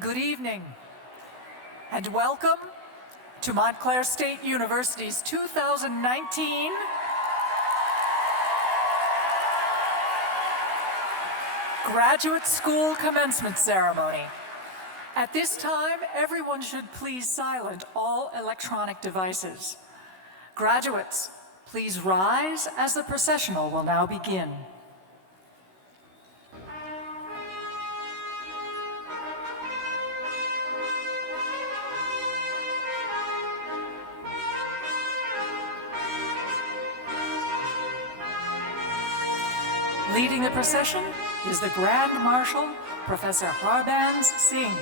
Good evening, and welcome to Montclair State University's 2019 Graduate School Commencement Ceremony. At this time, everyone should please silence all electronic devices. Graduates, please rise as the processional will now begin. Leading the procession is the Grand Marshal, Professor Harbans Singh.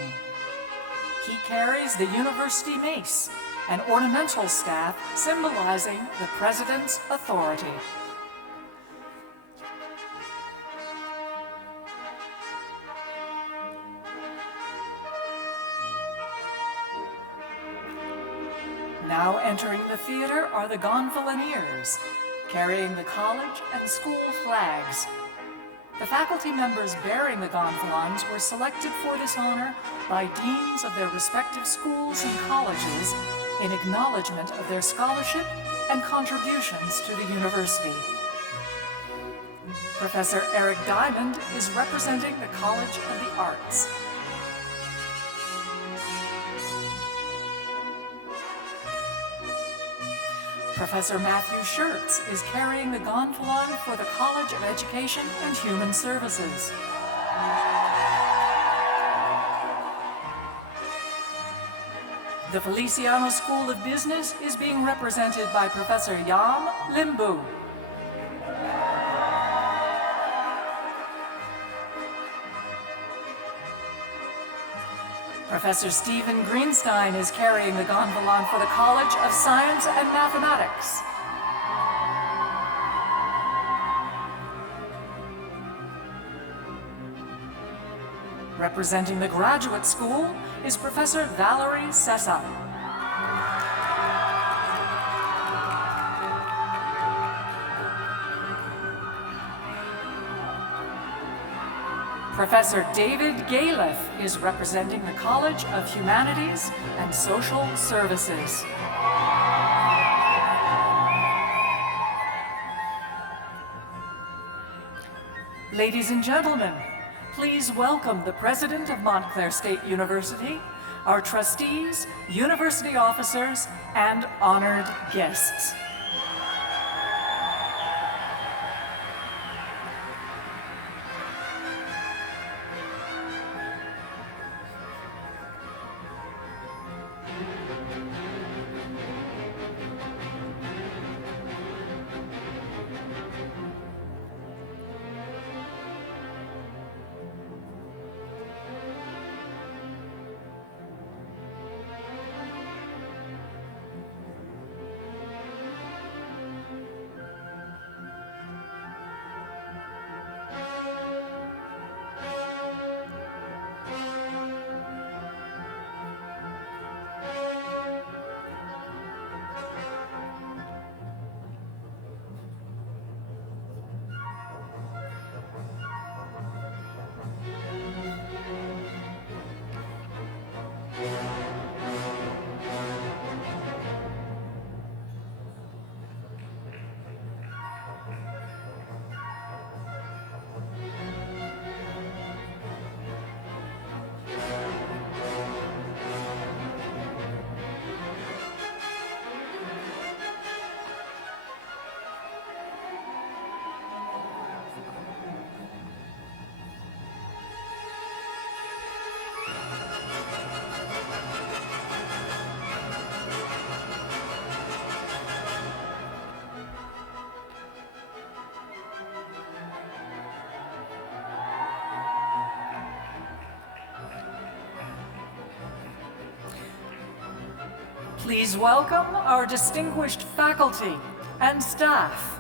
He carries the university mace, an ornamental staff symbolizing the President's authority. Now entering the theater are the Gonfaloniers, carrying the college and school flags. The faculty members bearing the gonfalons were selected for this honor by deans of their respective schools and colleges in acknowledgement of their scholarship and contributions to the university. Professor Eric Diamond is representing the College of the Arts. Professor Matthew Schertz is carrying the gonfalon for the College of Education and Human Services. The Feliciano School of Business is being represented by Professor Yam Limbu. Professor Stephen Greenstein is carrying the gonfalon for the College of Science and Mathematics. Representing the graduate school is Professor Valerie Sessa. Professor David Galef is representing the College of Humanities and Social Services. Ladies and gentlemen, please welcome the President of Montclair State University, our trustees, university officers, and honored guests. Please welcome our distinguished faculty and staff.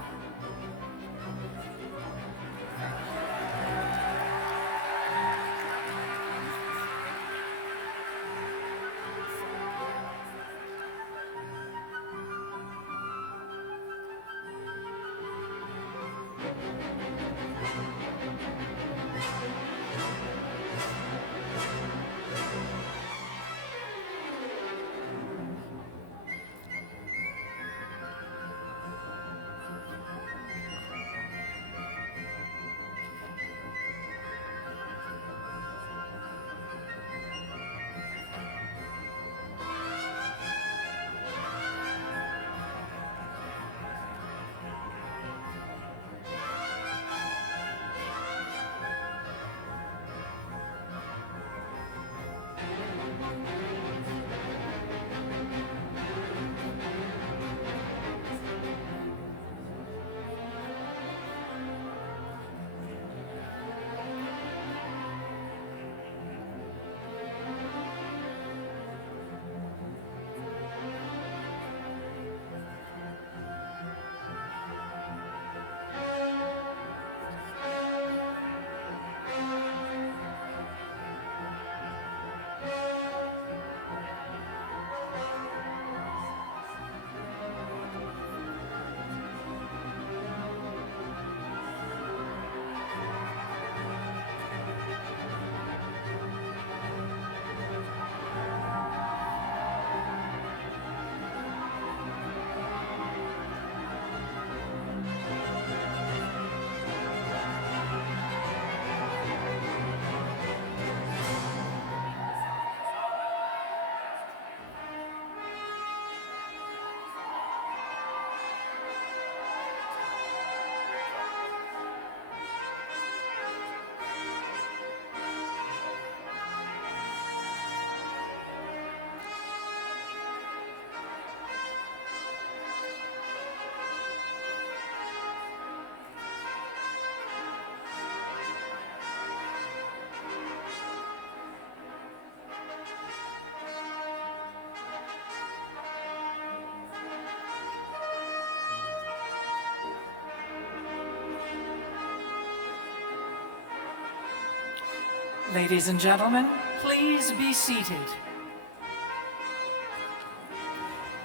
Ladies and gentlemen, please be seated.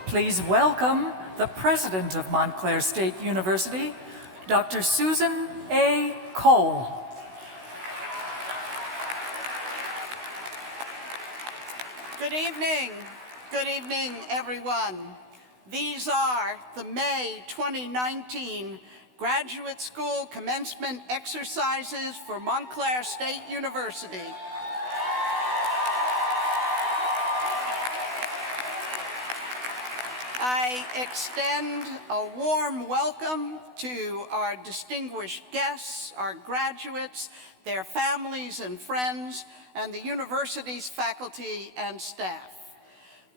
Please welcome the president of Montclair State University, Dr. Susan A. Cole. Good evening. Good evening, everyone. These are the May 2019 Graduate School Commencement Exercises for Montclair State University. I extend a warm welcome to our distinguished guests, our graduates, their families and friends, and the university's faculty and staff.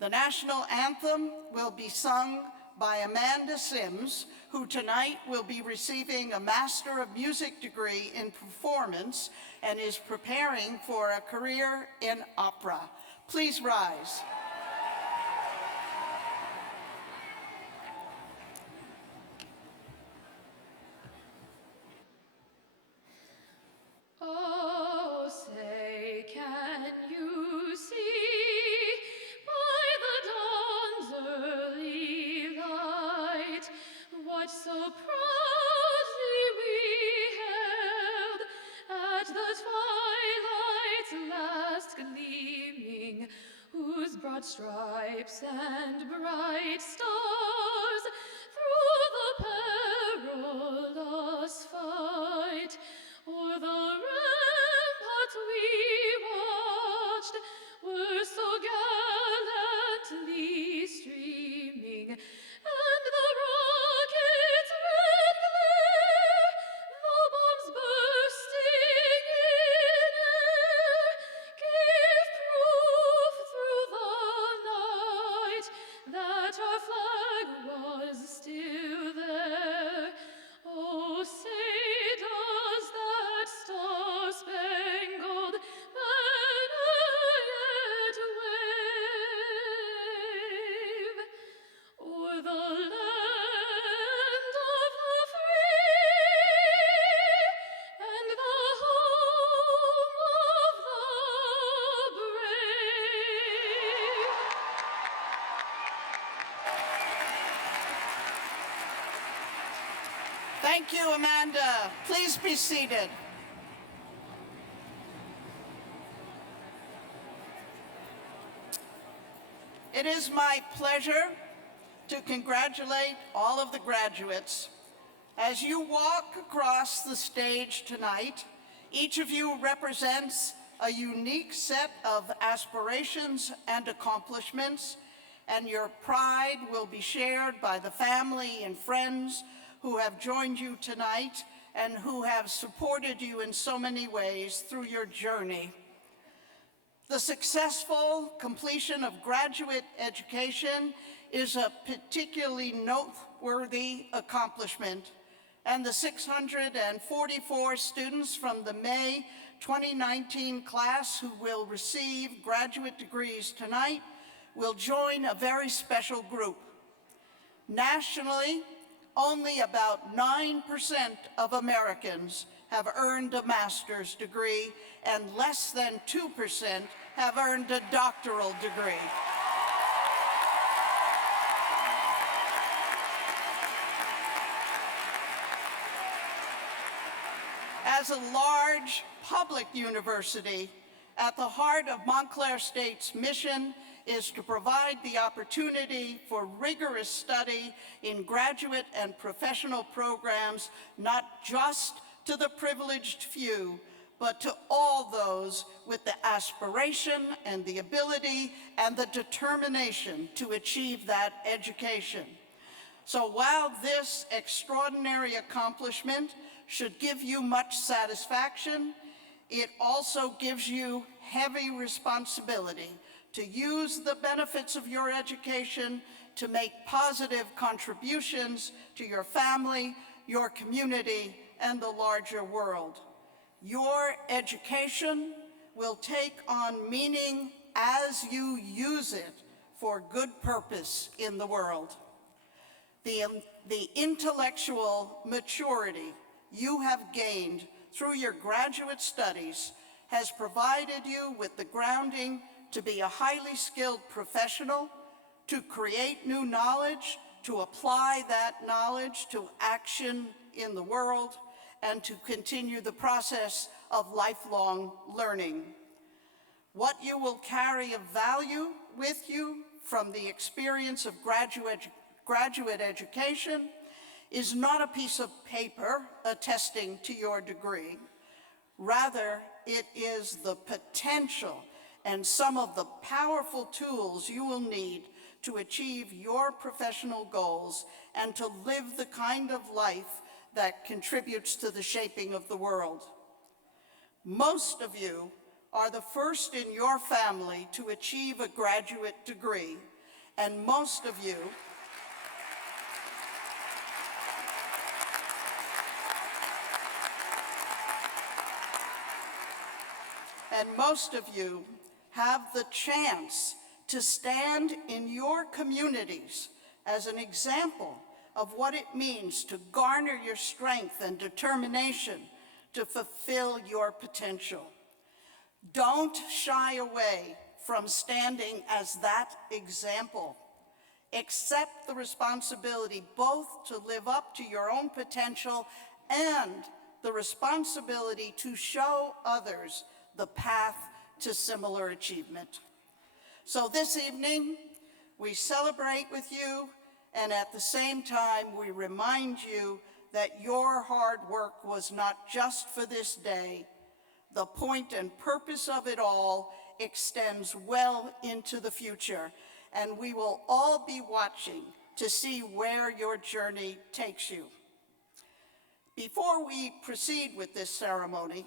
The national anthem will be sung by Amanda Sims, who tonight will be receiving a Master of Music degree in performance and is preparing for a career in opera. Please rise. Oh, say, can you see by the dawn's early light what so proudly we held at the twilight's last gleaming, whose broad stripes and bright stars through the perilous fight o'er the ramparts we watched were so gallantly streaming, and the rocket's red glare, the bombs bursting in air, gave proof through the night that our flag was still there. Oh, say does that star-spangled banner yet wave o'er the land of the free and the home of the brave? Thank you, Amanda. Please be seated. It is my pleasure to congratulate all of the graduates. As you walk across the stage tonight, each of you represents a unique set of aspirations and accomplishments, and your pride will be shared by the family and friends who have joined you tonight and who have supported you in so many ways through your journey. The successful completion of graduate education is a particularly noteworthy accomplishment, and the 644 students from the May 2019 class who will receive graduate degrees tonight will join a very special group. Nationally, only about 9% of Americans have earned a master's degree, and less than 2% have earned a doctoral degree. As a large public university, at the heart of Montclair State's mission is to provide the opportunity for rigorous study in graduate and professional programs, not just to the privileged few, but to all those with the aspiration and the ability and the determination to achieve that education. So while this extraordinary accomplishment should give you much satisfaction, it also gives you heavy responsibility to use the benefits of your education to make positive contributions to your family, your community, and the larger world. Your education will take on meaning as you use it for good purpose in the world. The intellectual maturity you have gained through your graduate studies has provided you with the grounding to be a highly skilled professional, to create new knowledge, to apply that knowledge to action in the world, and to continue the process of lifelong learning. What you will carry of value with you from the experience of graduate education is not a piece of paper attesting to your degree. Rather, it is the potential and some of the powerful tools you will need to achieve your professional goals and to live the kind of life that contributes to the shaping of the world. Most of you are the first in your family to achieve a graduate degree, and most of you have the chance to stand in your communities as an example of what it means to garner your strength and determination to fulfill your potential. Don't shy away from standing as that example. Accept the responsibility both to live up to your own potential and the responsibility to show others the path to similar achievement. So this evening, we celebrate with you, and at the same time, we remind you that your hard work was not just for this day. The point and purpose of it all extends well into the future, and we will all be watching to see where your journey takes you. Before we proceed with this ceremony,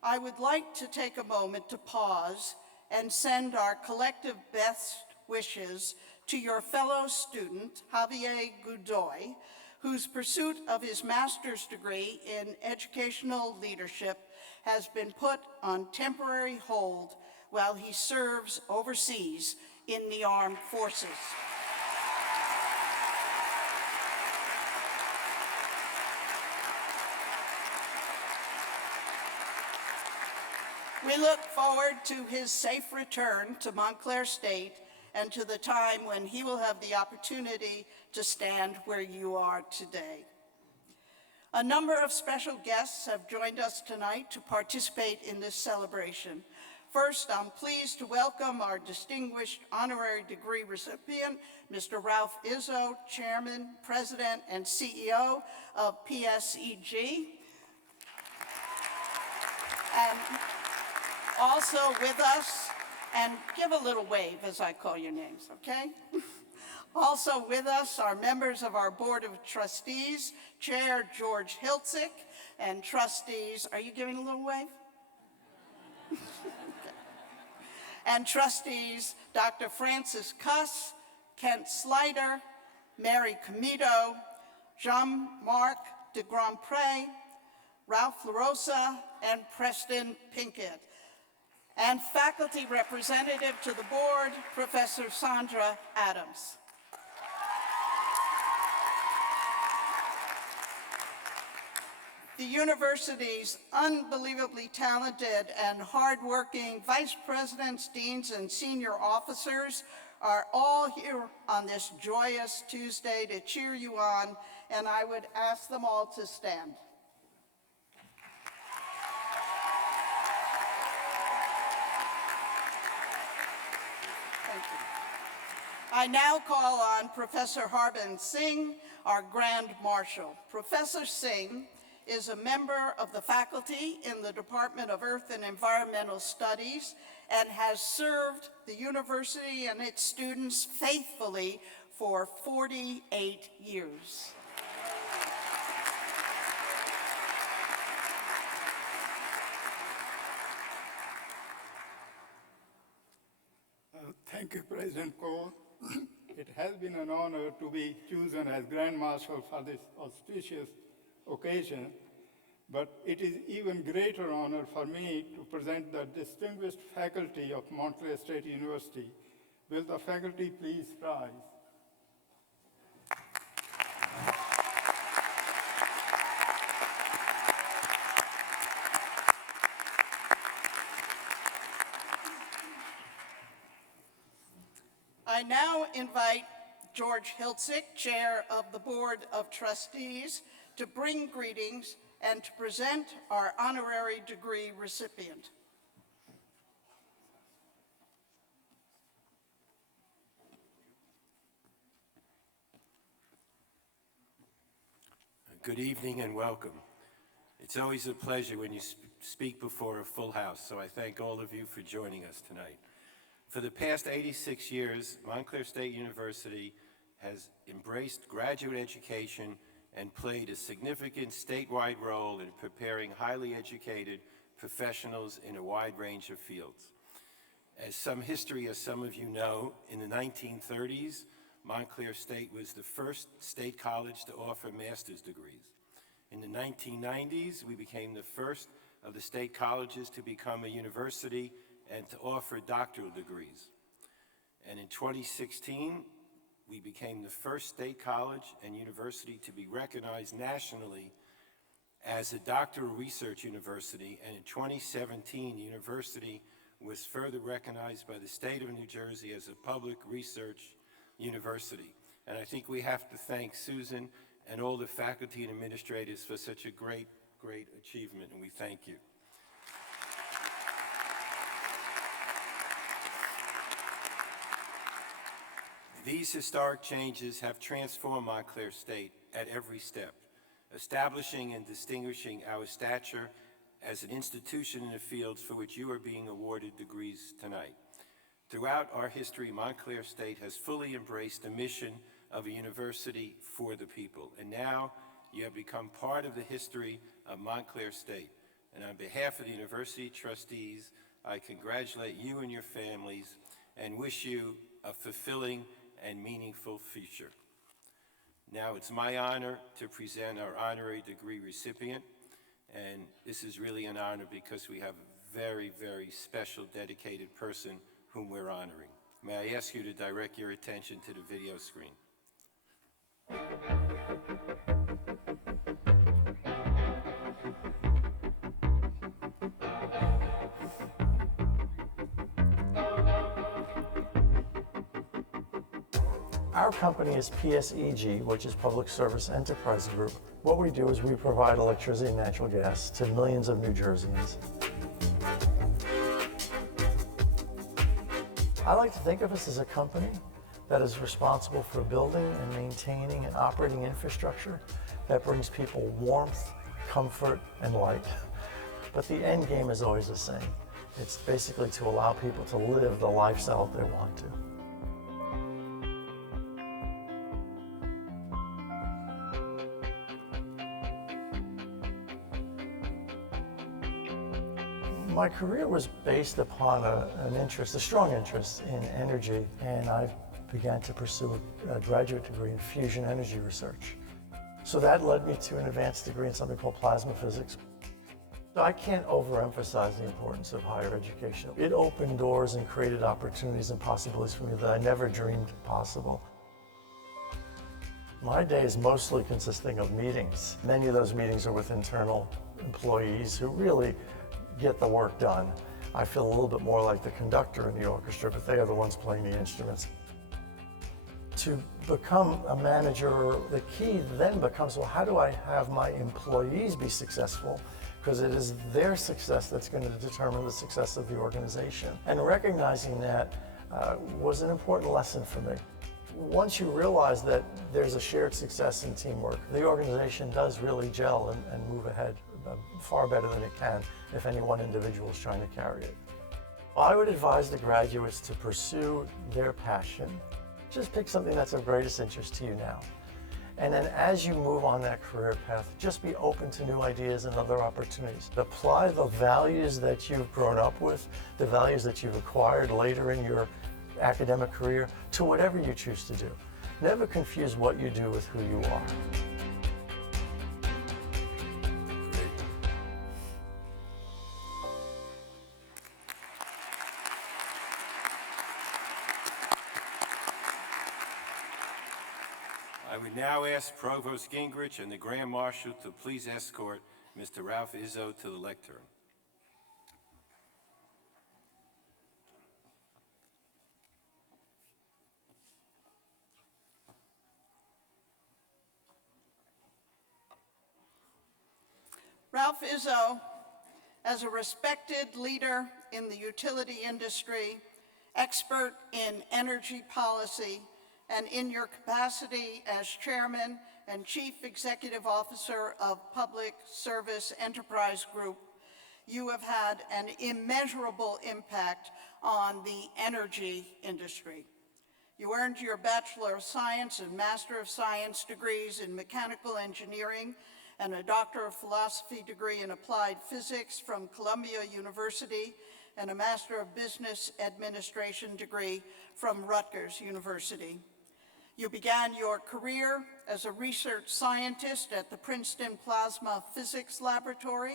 I would like to take a moment to pause and send our collective best wishes to your fellow student, Javier Godoy, whose pursuit of his master's degree in educational leadership has been put on temporary hold while he serves overseas in the armed forces. We look forward to his safe return to Montclair State and to the time when he will have the opportunity to stand where you are today. A number of special guests have joined us tonight to participate in this celebration. First, I'm pleased to welcome our distinguished honorary degree recipient, Mr. Ralph Izzo, Chairman, President, and CEO of PSEG. And also with us, and give a little wave as I call your names, okay? Also with us are members of our Board of Trustees, Chair George Hiltzik, and trustees, are you giving a little wave? Okay. And trustees, Dr. Francis Cuss, Kent Slider, Mary Comito, Jean-Marc de Grandpré, Ralph LaRosa, and Preston Pinkett. And faculty representative to the board, Professor Sandra Adams. The university's unbelievably talented and hardworking vice presidents, deans, and senior officers are all here on this joyous Tuesday to cheer you on, and I would ask them all to stand. Thank you. I now call on Professor Harbin Singh, our Grand Marshal. Professor Singh is a member of the faculty in the Department of Earth and Environmental Studies and has served the university and its students faithfully for 48 years. Thank you, President Cole. It has been an honor to be chosen as Grand Marshal for this auspicious occasion, but it is even greater honor for me to present the distinguished faculty of Montclair State University. Will the faculty please rise? I now invite George Hiltzik, Chair of the Board of Trustees, to bring greetings and to present our honorary degree recipient. Good evening and welcome. It's always a pleasure when you speak before a full house, so I thank all of you for joining us tonight. For the past 86 years, Montclair State University has embraced graduate education and played a significant statewide role in preparing highly educated professionals in a wide range of fields. As some of you know, in the 1930s, Montclair State was the first state college to offer master's degrees. In the 1990s, we became the first of the state colleges to become a university and to offer doctoral degrees. And in 2016, we became the first state college and university to be recognized nationally as a doctoral research university, and in 2017, the university was further recognized by the state of New Jersey as a public research university. And I think we have to thank Susan and all the faculty and administrators for such a great, great achievement, and we thank you. These historic changes have transformed Montclair State at every step, establishing and distinguishing our stature as an institution in the fields for which you are being awarded degrees tonight. Throughout our history, Montclair State has fully embraced the mission of a university for the people, and now you have become part of the history of Montclair State. And on behalf of the university trustees, I congratulate you and your families and wish you a fulfilling and meaningful future. Now it's my honor to present our honorary degree recipient, and this is really an honor because we have a very, very special, dedicated person whom we're honoring. May I ask you to direct your attention to the video screen. Our company is PSEG, which is Public Service Enterprise Group. What we do is we provide electricity and natural gas to millions of New Jerseyans. I like to think of us as a company that is responsible for building and maintaining and operating infrastructure that brings people warmth, comfort, and light. But the end game is always the same. It's basically to allow people to live the lifestyle they want to. My career was based upon a strong interest in energy, and I began to pursue a graduate degree in fusion energy research. So that led me to an advanced degree in something called plasma physics. I can't overemphasize the importance of higher education. It opened doors and created opportunities and possibilities for me that I never dreamed possible. My day is mostly consisting of meetings. Many of those meetings are with internal employees who really get the work done. I feel a little bit more like the conductor in the orchestra, but they are the ones playing the instruments. To become a manager, the key then becomes, well, how do I have my employees be successful? Because it is their success that's going to determine the success of the organization. And recognizing that was an important lesson for me. Once you realize that there's a shared success in teamwork, the organization does really gel and move ahead far better than it can if any one individual is trying to carry it. I would advise the graduates to pursue their passion. Just pick something that's of greatest interest to you now. And then as you move on that career path, just be open to new ideas and other opportunities. Apply the values that you've grown up with, the values that you've acquired later in your academic career, to whatever you choose to do. Never confuse what you do with who you are. I would now ask Provost Gingrich and the Grand Marshal to please escort Mr. Ralph Izzo to the lectern. Ralph Izzo, as a respected leader in the utility industry, expert in energy policy, and in your capacity as Chairman and Chief Executive Officer of Public Service Enterprise Group, you have had an immeasurable impact on the energy industry. You earned your Bachelor of Science and Master of Science degrees in Mechanical Engineering and a Doctor of Philosophy degree in Applied Physics from Columbia University and a Master of Business Administration degree from Rutgers University. You began your career as a research scientist at the Princeton Plasma Physics Laboratory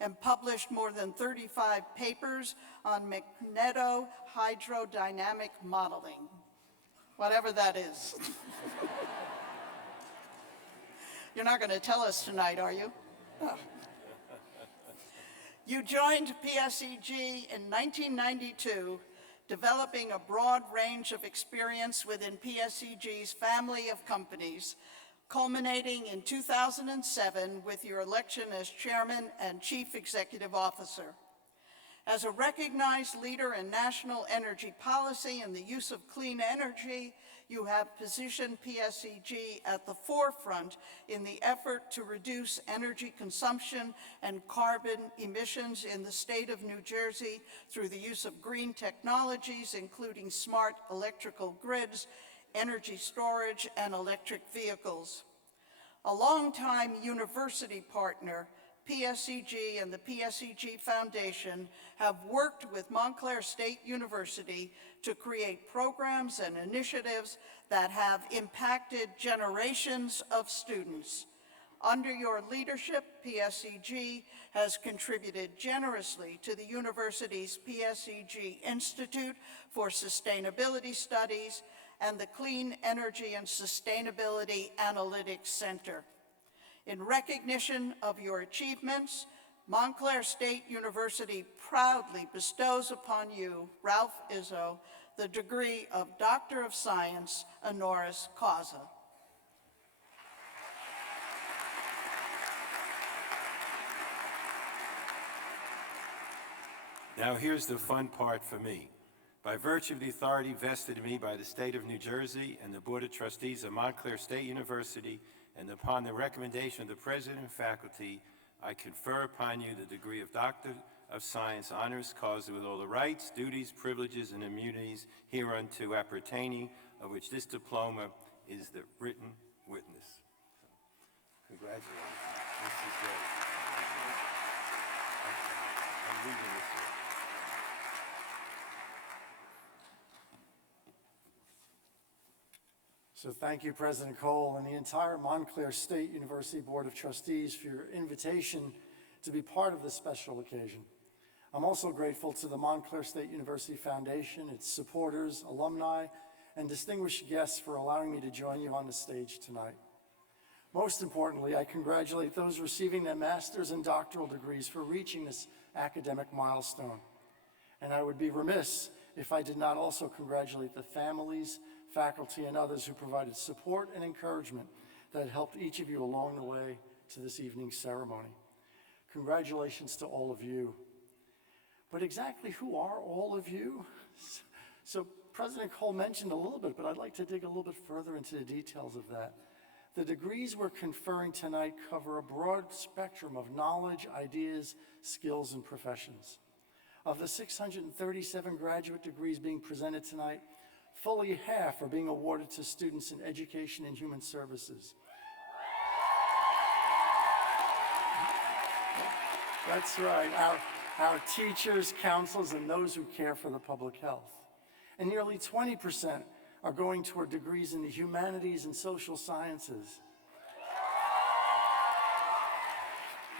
and published more than 35 papers on magnetohydrodynamic modeling, whatever that is. You're not going to tell us tonight, are you? Oh. You joined PSEG in 1992, developing a broad range of experience within PSEG's family of companies, culminating in 2007 with your election as Chairman and Chief Executive Officer. As a recognized leader in national energy policy and the use of clean energy, you have positioned PSEG at the forefront in the effort to reduce energy consumption and carbon emissions in the state of New Jersey through the use of green technologies, including smart electrical grids, energy storage, and electric vehicles. A longtime university partner, PSEG and the PSEG Foundation have worked with Montclair State University to create programs and initiatives that have impacted generations of students. Under your leadership, PSEG has contributed generously to the university's PSEG Institute for Sustainability Studies and the Clean Energy and Sustainability Analytics Center. In recognition of your achievements, Montclair State University proudly bestows upon you, Ralph Izzo, the degree of Doctor of Science honoris causa. Now here's the fun part for me. By virtue of the authority vested in me by the State of New Jersey and the Board of Trustees of Montclair State University, and upon the recommendation of the President and faculty, I confer upon you the degree of Doctor of Science honoris causa with all the rights, duties, privileges, and immunities hereunto appertaining, of which this diploma is the written witness. So, congratulations. This is great. I'm leaving this here. So thank you, President Cole, and the entire Montclair State University Board of Trustees for your invitation to be part of this special occasion. I'm also grateful to the Montclair State University Foundation, its supporters, alumni, and distinguished guests for allowing me to join you on the stage tonight. Most importantly, I congratulate those receiving their master's and doctoral degrees for reaching this academic milestone. And I would be remiss if I did not also congratulate the families, faculty, and others who provided support and encouragement that helped each of you along the way to this evening's ceremony. Congratulations to all of you. But exactly who are all of you? So President Cole mentioned a little bit, but I'd like to dig a little bit further into the details of that. The degrees we're conferring tonight cover a broad spectrum of knowledge, ideas, skills, and professions. Of the 637 graduate degrees being presented tonight, fully half are being awarded to students in education and human services. That's right, our teachers, counselors, and those who care for the public health. And nearly 20% are going toward degrees in the humanities and social sciences.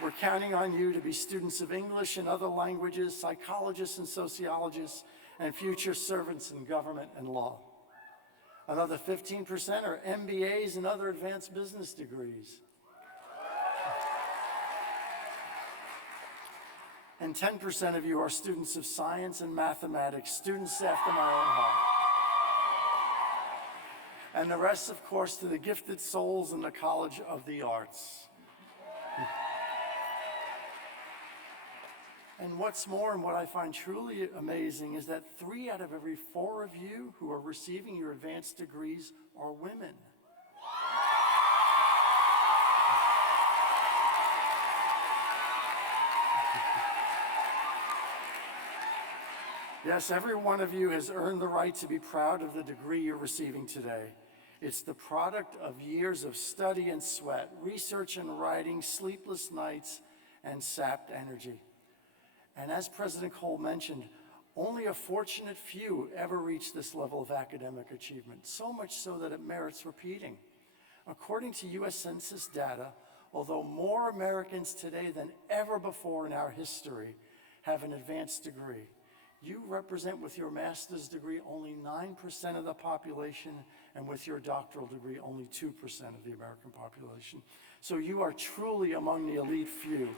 We're counting on you to be students of English and other languages, psychologists and sociologists, and future servants in government and law. Another 15% are MBAs and other advanced business degrees. And 10% of you are students of science and mathematics, students after my own heart. And the rest, of course, to the gifted souls in the College of the Arts. And what's more, and what I find truly amazing, is that 3 out of every 4 of you who are receiving your advanced degrees are women. Yes, every one of you has earned the right to be proud of the degree you're receiving today. It's the product of years of study and sweat, research and writing, sleepless nights, and sapped energy. And as President Cole mentioned, only a fortunate few ever reach this level of academic achievement, so much so that it merits repeating. According to US Census data, although more Americans today than ever before in our history have an advanced degree, you represent with your master's degree only 9% of the population, and with your doctoral degree only 2% of the American population. So you are truly among the elite few.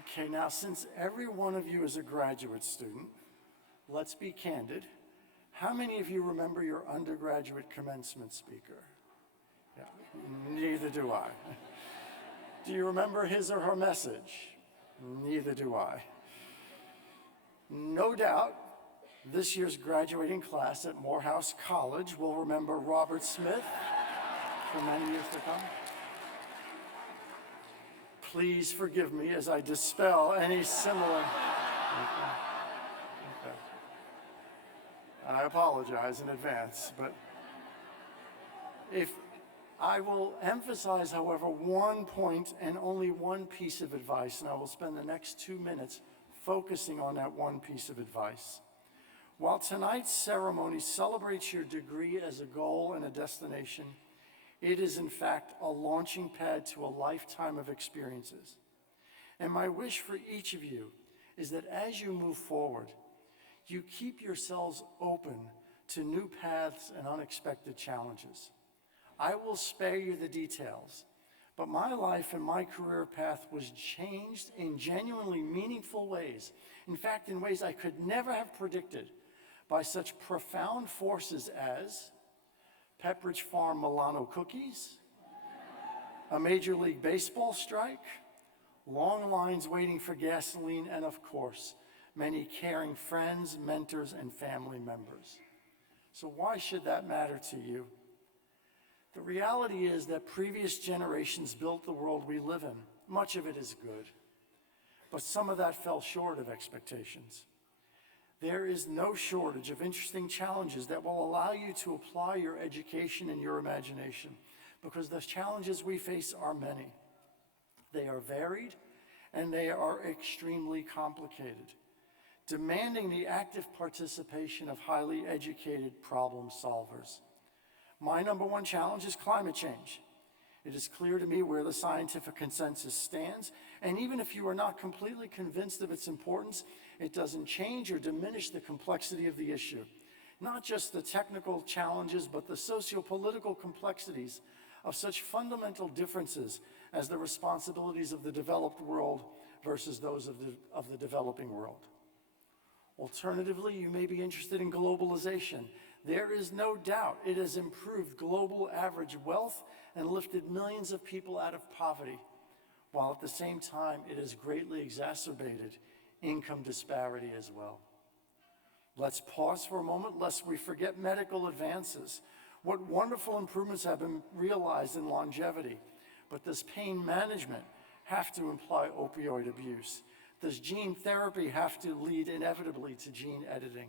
Okay, now since every one of you is a graduate student, let's be candid. How many of you remember your undergraduate commencement speaker? Yeah, neither do I. Do you remember his or her message? Neither do I. No doubt, this year's graduating class at Morehouse College will remember Robert Smith for many years to come. Please forgive me as I dispel any similar. Okay. I apologize in advance, but if I will emphasize, however, one point and only one piece of advice, and I will spend the next 2 minutes focusing on that one piece of advice. While tonight's ceremony celebrates your degree as a goal and a destination, it is in fact a launching pad to a lifetime of experiences. And my wish for each of you is that as you move forward, you keep yourselves open to new paths and unexpected challenges. I will spare you the details, but my life and my career path was changed in genuinely meaningful ways. In fact, in ways I could never have predicted, by such profound forces as Pepperidge Farm Milano cookies, a Major League Baseball strike, long lines waiting for gasoline, and of course, many caring friends, mentors, and family members. So why should that matter to you? The reality is that previous generations built the world we live in. Much of it is good, but some of that fell short of expectations. There is no shortage of interesting challenges that will allow you to apply your education and your imagination, because the challenges we face are many. They are varied, and they are extremely complicated, demanding the active participation of highly educated problem solvers. My number one challenge is climate change. It is clear to me where the scientific consensus stands, and even if you are not completely convinced of its importance, it doesn't change or diminish the complexity of the issue. Not just the technical challenges, but the socio-political complexities of such fundamental differences as the responsibilities of the developed world versus those of the developing world. Alternatively, you may be interested in globalization. There is no doubt it has improved global average wealth and lifted millions of people out of poverty, while at the same time it has greatly exacerbated income disparity as well. Let's pause for a moment lest we forget medical advances. What wonderful improvements have been realized in longevity, but does pain management have to imply opioid abuse? Does gene therapy have to lead inevitably to gene editing?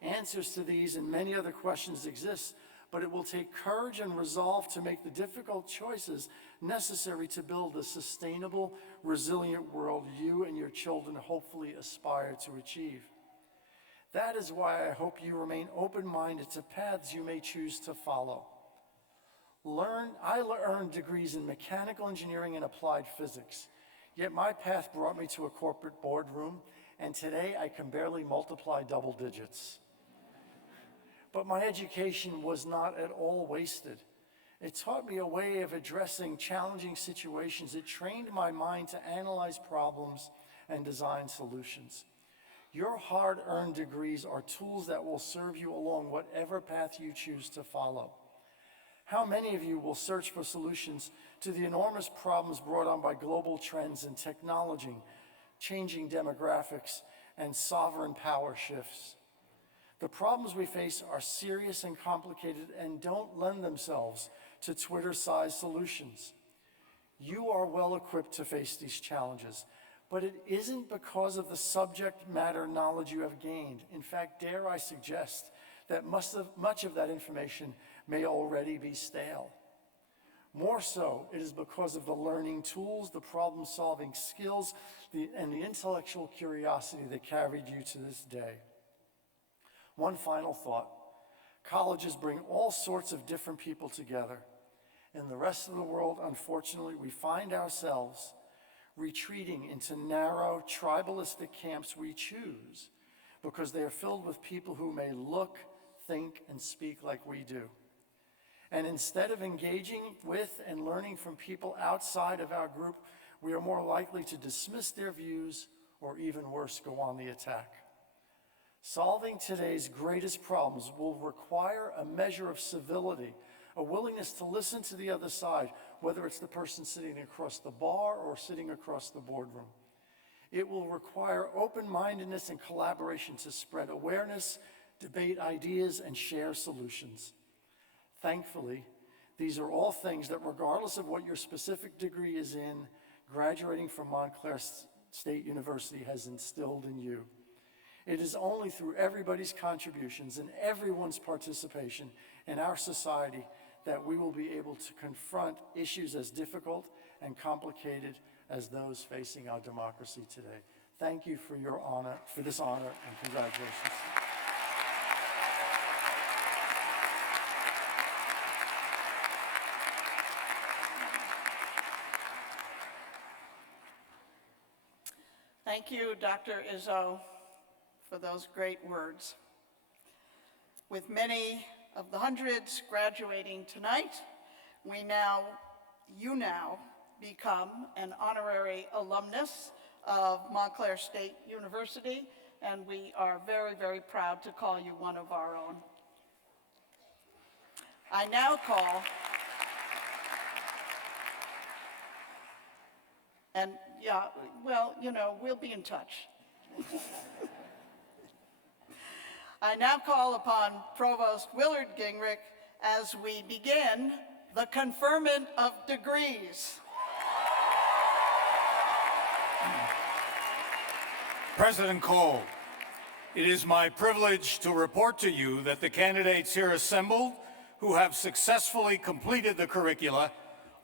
Answers to these and many other questions exist, but it will take courage and resolve to make the difficult choices necessary to build the sustainable, resilient world you and your children hopefully aspire to achieve. That is why I hope you remain open-minded to paths you may choose to follow. I earned degrees in mechanical engineering and applied physics, yet my path brought me to a corporate boardroom, and today I can barely multiply double digits. But my education was not at all wasted. It taught me a way of addressing challenging situations. It trained my mind to analyze problems and design solutions. Your hard-earned degrees are tools that will serve you along whatever path you choose to follow. How many of you will search for solutions to the enormous problems brought on by global trends in technology, changing demographics, and sovereign power shifts? The problems we face are serious and complicated and don't lend themselves to Twitter-sized solutions. You are well equipped to face these challenges, but it isn't because of the subject matter knowledge you have gained. In fact, dare I suggest that much of that information may already be stale. More so, it is because of the learning tools, the problem-solving skills, and the intellectual curiosity that carried you to this day. One final thought. Colleges bring all sorts of different people together. In the rest of the world, unfortunately, we find ourselves retreating into narrow, tribalistic camps we choose because they are filled with people who may look, think, and speak like we do. And instead of engaging with and learning from people outside of our group, we are more likely to dismiss their views or even worse, go on the attack. Solving today's greatest problems will require a measure of civility, a willingness to listen to the other side, whether it's the person sitting across the bar or sitting across the boardroom. It will require open-mindedness and collaboration to spread awareness, debate ideas, and share solutions. Thankfully, these are all things that, regardless of what your specific degree is in, graduating from Montclair State University has instilled in you. It is only through everybody's contributions and everyone's participation in our society that we will be able to confront issues as difficult and complicated as those facing our democracy today. Thank you for your honor, for this honor, and congratulations. Thank you, Dr. Izzo, for those great words. With many of the hundreds graduating tonight, you now become an honorary alumnus of Montclair State University, and we are very, very proud to call you one of our own. I now call, and yeah, well, you know, we'll be in touch. I now call upon Provost Willard Gingrich as we begin the conferment of degrees. President Cole, it is my privilege to report to you that the candidates here assembled who have successfully completed the curricula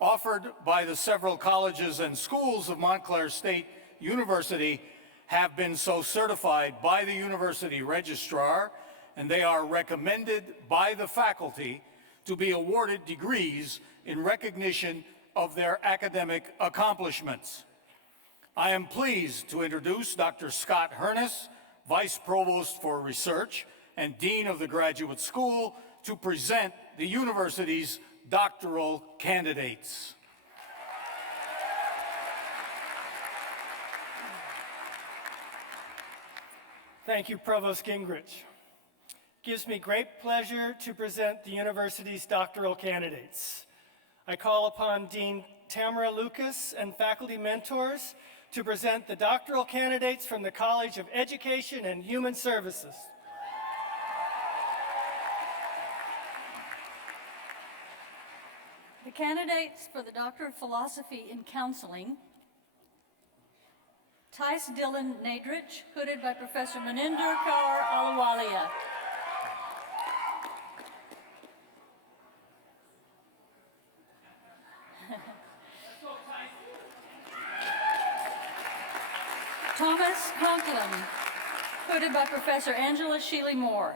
offered by the several colleges and schools of Montclair State University have been so certified by the university registrar, and they are recommended by the faculty to be awarded degrees in recognition of their academic accomplishments. I am pleased to introduce Dr. Scott Herness, Vice Provost for Research and Dean of the Graduate School, to present the university's doctoral candidates. Thank you, Provost Gingrich. It gives me great pleasure to present the university's doctoral candidates. I call upon Dean Tamara Lucas and faculty mentors to present the doctoral candidates from the College of Education and Human Services. The candidates for the Doctor of Philosophy in Counseling: Tice Dillon Nadrich, hooded by Professor Maninder Kaur Ahluwalia. Thomas Conklin, hooded by Professor Angela Sheely Moore.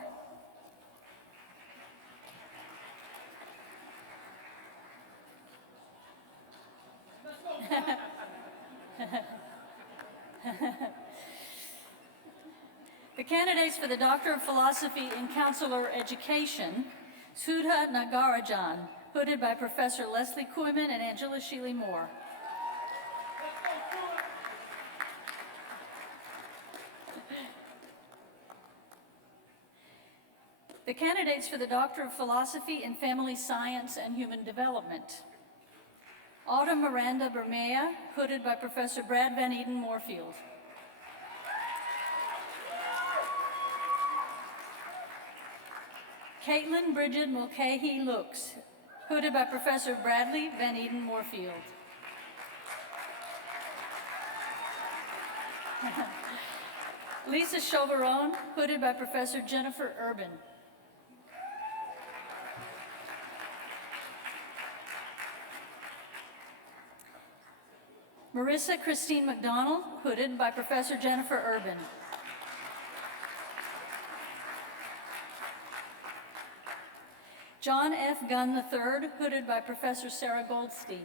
The candidates for the Doctor of Philosophy in Counselor Education: Sudha Nagarajan, hooded by Professor Leslie Kooiman and Angela Sheely Moore. The candidates for the Doctor of Philosophy in Family Science and Human Development. Autumn Miranda Bermea, hooded by Professor Brad Van Eden Moorfield. Caitlin Bridget Mulcahy Looks, hooded by Professor Bradley Van Eden Moorfield. Lisa Chauveron, hooded by Professor Jennifer Urban. Marissa Christine McDonald, hooded by Professor Jennifer Urban. John F. Gunn III, hooded by Professor Sarah Goldstein.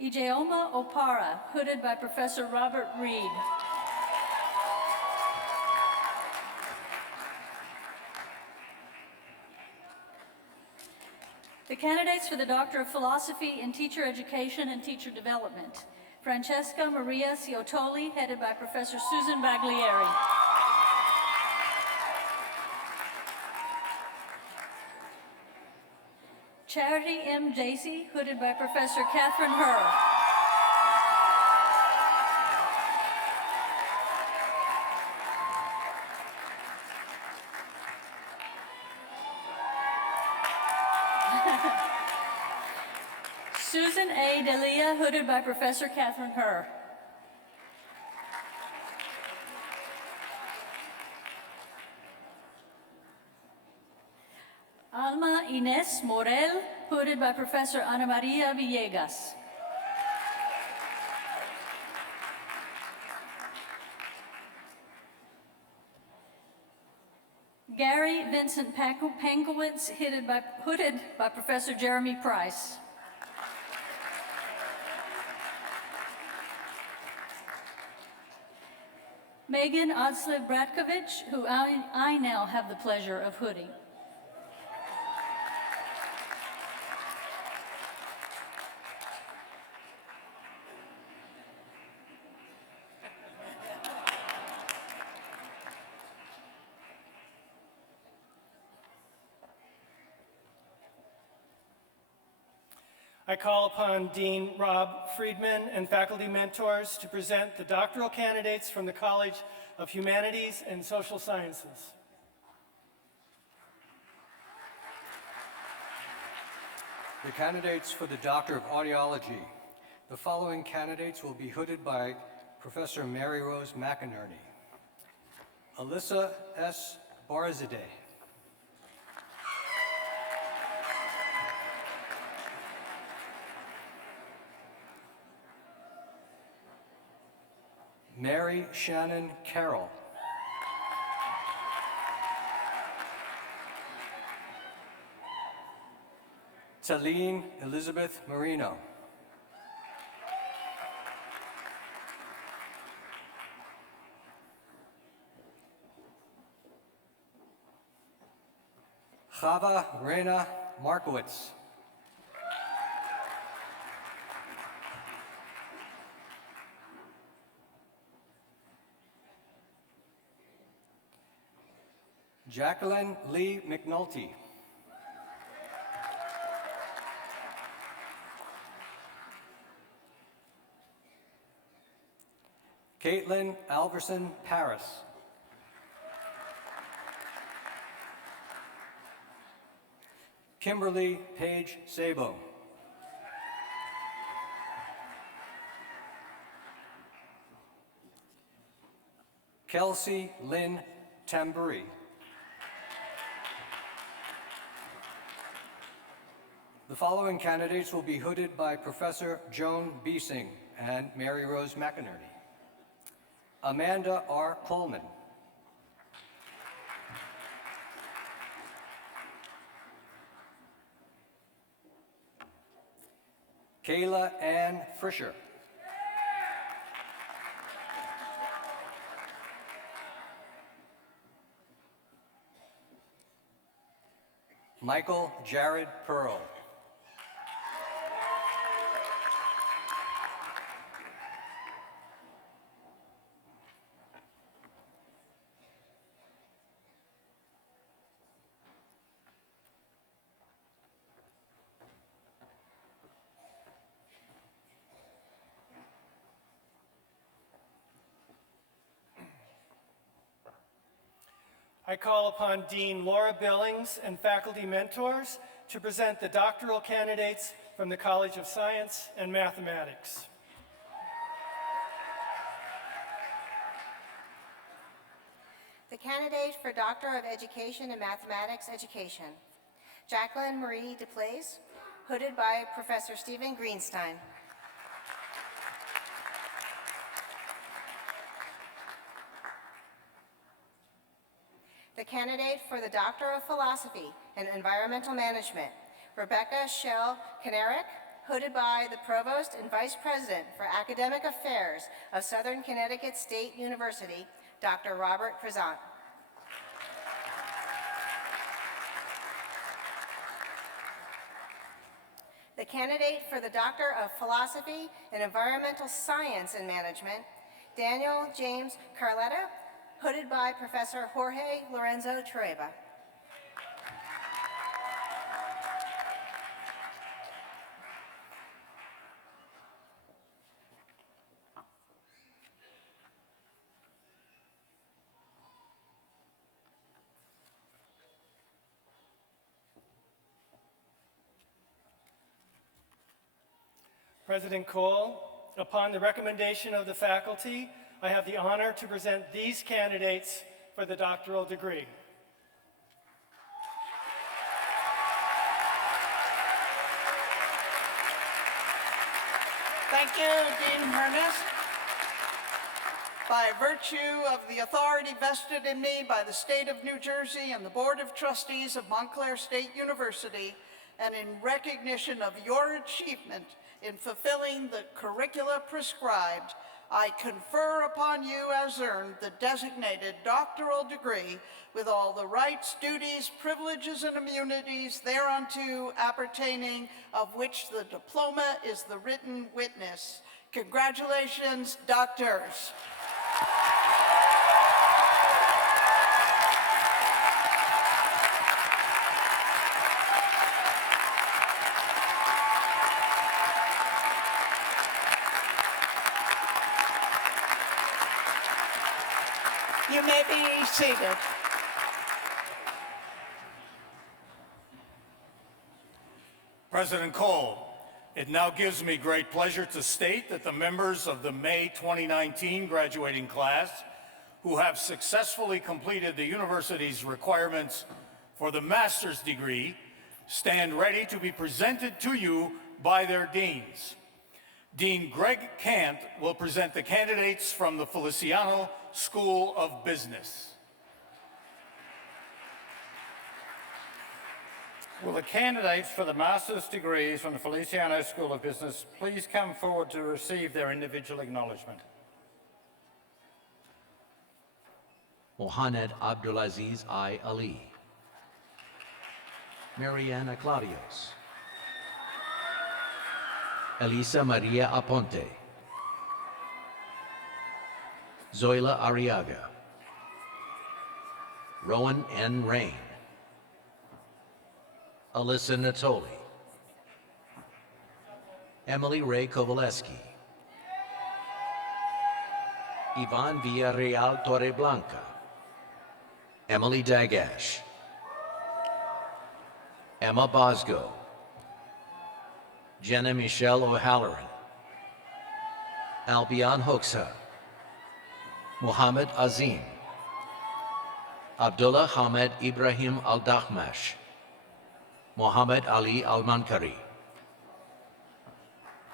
Ijeoma Opara, hooded by Professor Robert Reed. The candidates for the Doctor of Philosophy in Teacher Education and Teacher Development. Francesca Maria Ciotoli, headed by Professor Susan Baglieri. Charity M. Dacey, hooded by Professor Catherine Herr. Susan A. Delia, hooded by Professor Catherine Herr. Alma Ines Morel, hooded by Professor Ana Maria Villegas. Gary Vincent Pankowitz, hooded by Professor Jeremy Price. Megan Odsliv Bratkovich, who I now have the pleasure of hooding. I call upon Dean Rob Friedman and faculty mentors to present the doctoral candidates from the College of Humanities and Social Sciences. The candidates for the Doctor of Audiology. The following candidates will be hooded by Professor Mary Rose McInerney. Alyssa S. Barzadeh. Mary Shannon Carroll. Taline Elizabeth Marino. Chava Rena Markowitz. Jacqueline Lee McNulty. Caitlin Alverson Paris. Kimberly Page Sabo. Kelsey Lynn Tamburi. The following candidates will be hooded by Professor Joan Biesing and Mary Rose McInerney. Amanda R. Coleman. Kayla Ann Frischer. Michael Jared Pearl. I call upon Dean Laura Billings and faculty mentors to present the doctoral candidates from the College of Science and Mathematics. The candidate for Doctor of Education in Mathematics Education, Jacqueline Marie Duplaise, hooded by Professor Stephen Greenstein. The candidate for the Doctor of Philosophy in Environmental Management, Rebecca Schell Kanarek, hooded by the Provost and Vice President for Academic Affairs of Southern Connecticut State University, Dr. Robert Prezant. The candidate for the Doctor of Philosophy in Environmental Science and Management, Daniel James Carletta, hooded by Professor Jorge Lorenzo Trueba. President Cole, upon the recommendation of the faculty, I have the honor to present these candidates for the doctoral degree. Thank you, Dean Hernest. By virtue of the authority vested in me by the State of New Jersey and the Board of Trustees of Montclair State University, and in recognition of your achievement in fulfilling the curricula prescribed, I confer upon you as earned the designated doctoral degree with all the rights, duties, privileges, and immunities thereunto appertaining, of which the diploma is the written witness. Congratulations, doctors. You may be seated. President Cole, it now gives me great pleasure to state that the members of the May 2019 graduating class who have successfully completed the university's requirements for the master's degree stand ready to be presented to you by their deans. Dean Greg Kant will present the candidates from the Feliciano School of Business. Will the candidates for the master's degrees from the Feliciano School of Business please come forward to receive their individual acknowledgement? Mohamed Abdulaziz I. Ali, Mariana Claudios, Elisa Maria Aponte, Zoila Arriaga, Rowan N. Rain, Alyssa Natoli, Emily Ray Kovaleski, Ivan Villarreal Torreblanca, Emily Dagash, Emma Bosgo, Jenna Michelle O'Halloran, Albion Hoxha, Muhammad Azim, Abdullah Hamed Ibrahim Al-Dakhmash, Muhammad Ali Al-Mankari,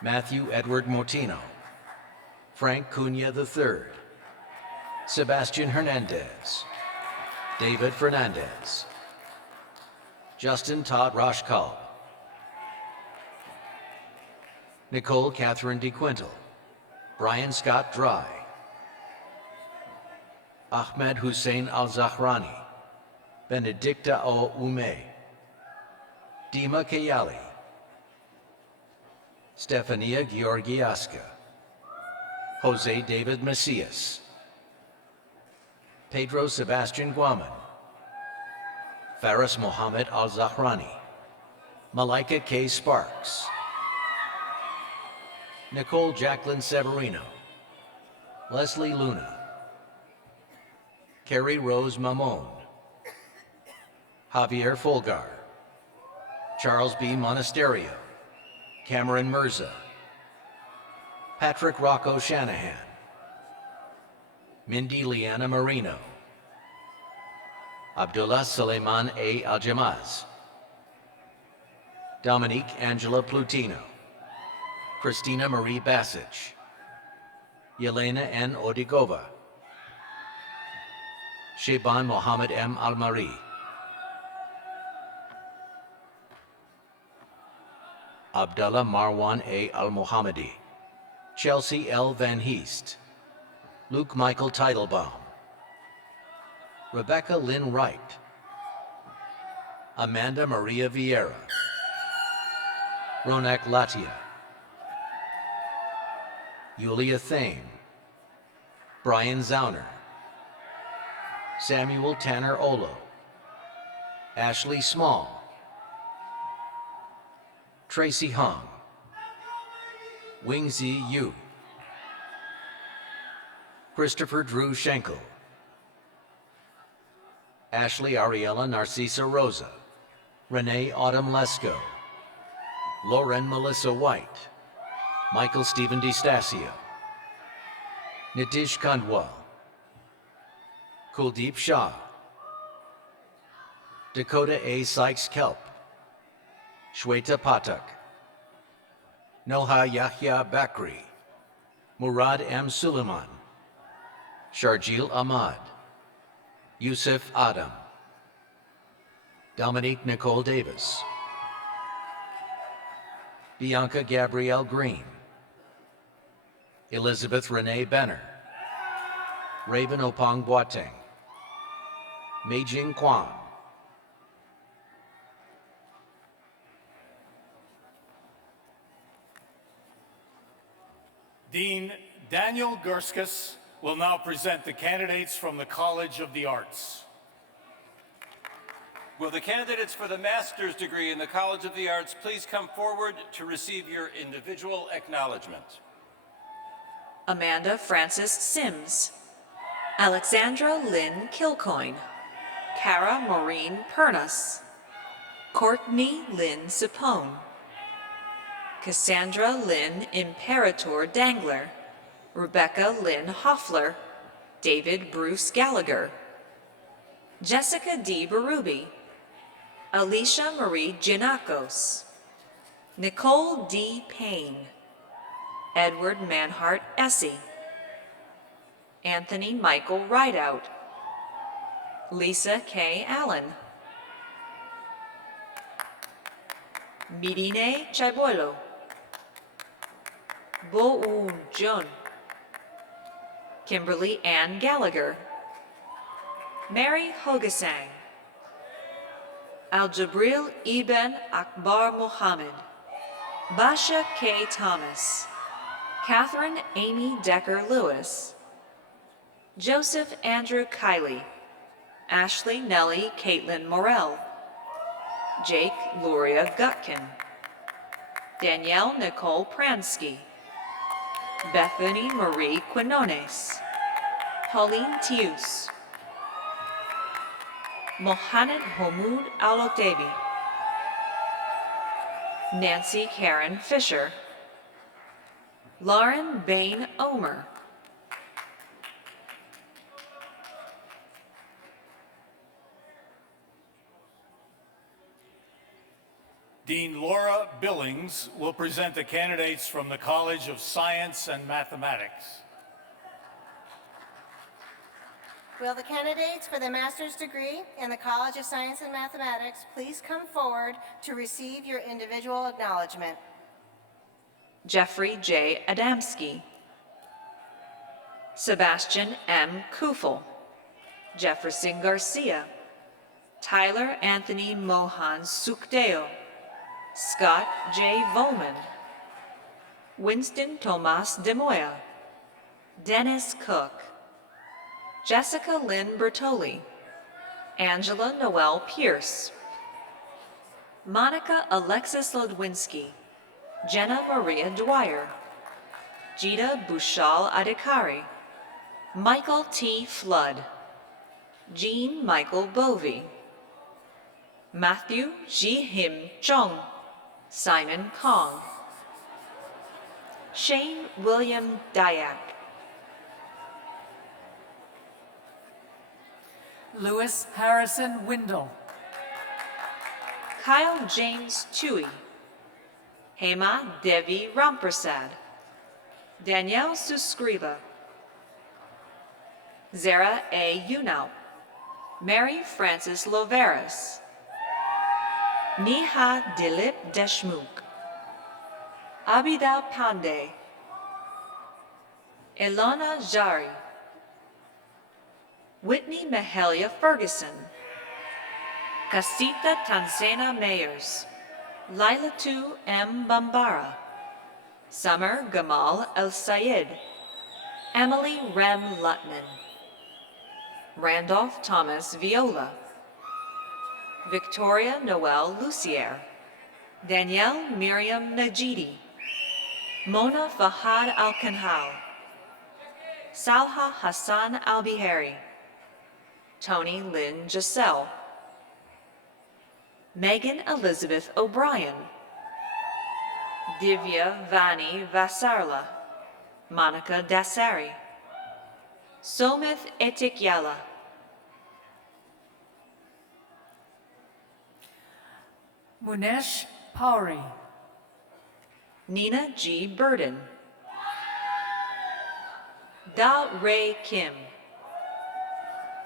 Matthew Edward Mortino, Frank Cunha III, Sebastian Hernandez, David Fernandez, Justin Todd Roshkalb, Nicole Catherine DeQuintal, Brian Scott Dry, Ahmed Hussein Al-Zahrani, Benedicta O. Ume, Dima Kayali, Stefania Georgiaska, Jose David Macias, Pedro Sebastian Guaman, Faris Mohammed Al-Zahrani, Malika K. Sparks, Nicole Jacqueline Severino, Leslie Luna, Carrie Rose Mamone, Javier Folgar, Charles B. Monasterio, Cameron Mirza, Patrick Rocco Shanahan, Mindy Liana Marino, Abdullah Suleiman A. Aljamaz, Dominique Angela Plutino, Christina Marie Basich, Yelena N. Odigova, Sheban Mohammed M. Almari, Abdullah Marwan A. Al-Mohammadi, Chelsea L. Van Heest, Luke Michael Teitelbaum, Rebecca Lynn Wright, Amanda Maria Vieira, Ronak Latia, Yulia Thame, Brian Zauner, Samuel Tanner Olo, Ashley Small, Tracy Hung, Wingzi Yu, Christopher Drew Schenkel, Ashley Ariella Narcisa Rosa, Renee Autumn Lesko, Lauren Melissa White, Michael Stephen DiStasio, Nitish Kandwal, Kuldeep Shah, Dakota A. Sykes-Kelp, Shweta Patak, Noha Yahya Bakri, Murad M. Suleiman, Sharjil Ahmad, Yusuf Adam, Dominique Nicole Davis, Bianca Gabrielle Green, Elizabeth Renee Benner, Raven Opong Boateng, Meijing Kwan, Dean Daniel Gurskus will now present the candidates from the College of the Arts. Will the candidates for the master's degree in the College of the Arts please come forward to receive your individual acknowledgement? Amanda Frances Sims, Alexandra Lynn Kilcoyne, Cara Maureen Pernas, Courtney Lynn Sapone, Cassandra Lynn Imperator Dangler, Rebecca Lynn Hoffler, David Bruce Gallagher, Jessica D. Berube, Alicia Marie Giannakos, Nicole D. Payne, Edward Manhart Essie, Anthony Michael Rideout, Lisa K. Allen, Mirine Chaibolo, Bo-un Jun, Kimberly Ann Gallagher, Mary Hogasang, Al-Jabril Ibn Akbar Mohammed, Basha K. Thomas, Catherine Amy Decker Lewis, Joseph Andrew Kiley, Ashley Nellie Caitlin Morell, Jake Luria Gutkin, Danielle Nicole Pransky, Bethany Marie Quinones, Pauline Tius, Mohamed Homoud Alotebi, Nancy Karen Fisher, Lauren Bain Omer, Dean Laura Billings will present the candidates from the College of Science and Mathematics. Will the candidates for the master's degree in the College of Science and Mathematics please come forward to receive your individual acknowledgement? Jeffrey J. Adamski, Sebastian M. Kufel, Jefferson Garcia, Tyler Anthony Mohan Sukdeo, Scott J. Volman, Winston Tomas De Moya, Dennis Cook, Jessica Lynn Bertoli, Angela Noel Pierce, Monica Alexis Lodwinski, Jenna Maria Dwyer, Jita Bushal Adhikari, Michael T. Flood, Jean Michael Bovey, Matthew Ji Him Chung, Simon Kong, Shane William Dyack, Lewis Harrison Windle, Kyle James Tui, Hema Devi Ramprasad, Danielle Suscriva, Zara A. Unau, Mary Frances Loveris, Neha Dilip Deshmukh, Abida Pandey, Ilona Jari, Whitney Mahalia Ferguson, Casita Tansena Mayers, Lailatu M. Bambara, Summer Gamal El Sayed, Emily Rem Lutman, Randolph Thomas Viola, Victoria Noel Lucier, Danielle Miriam Najidi, Mona Fahad Al-Kanhal, Salha Hassan Al-Bihari, Tony Lynn Giselle, Megan Elizabeth O'Brien, Divya Vani Vasarla, Monica Dasari, Somith Etikyala, Munesh Pauri, Nina G. Burden, Da Ray Kim,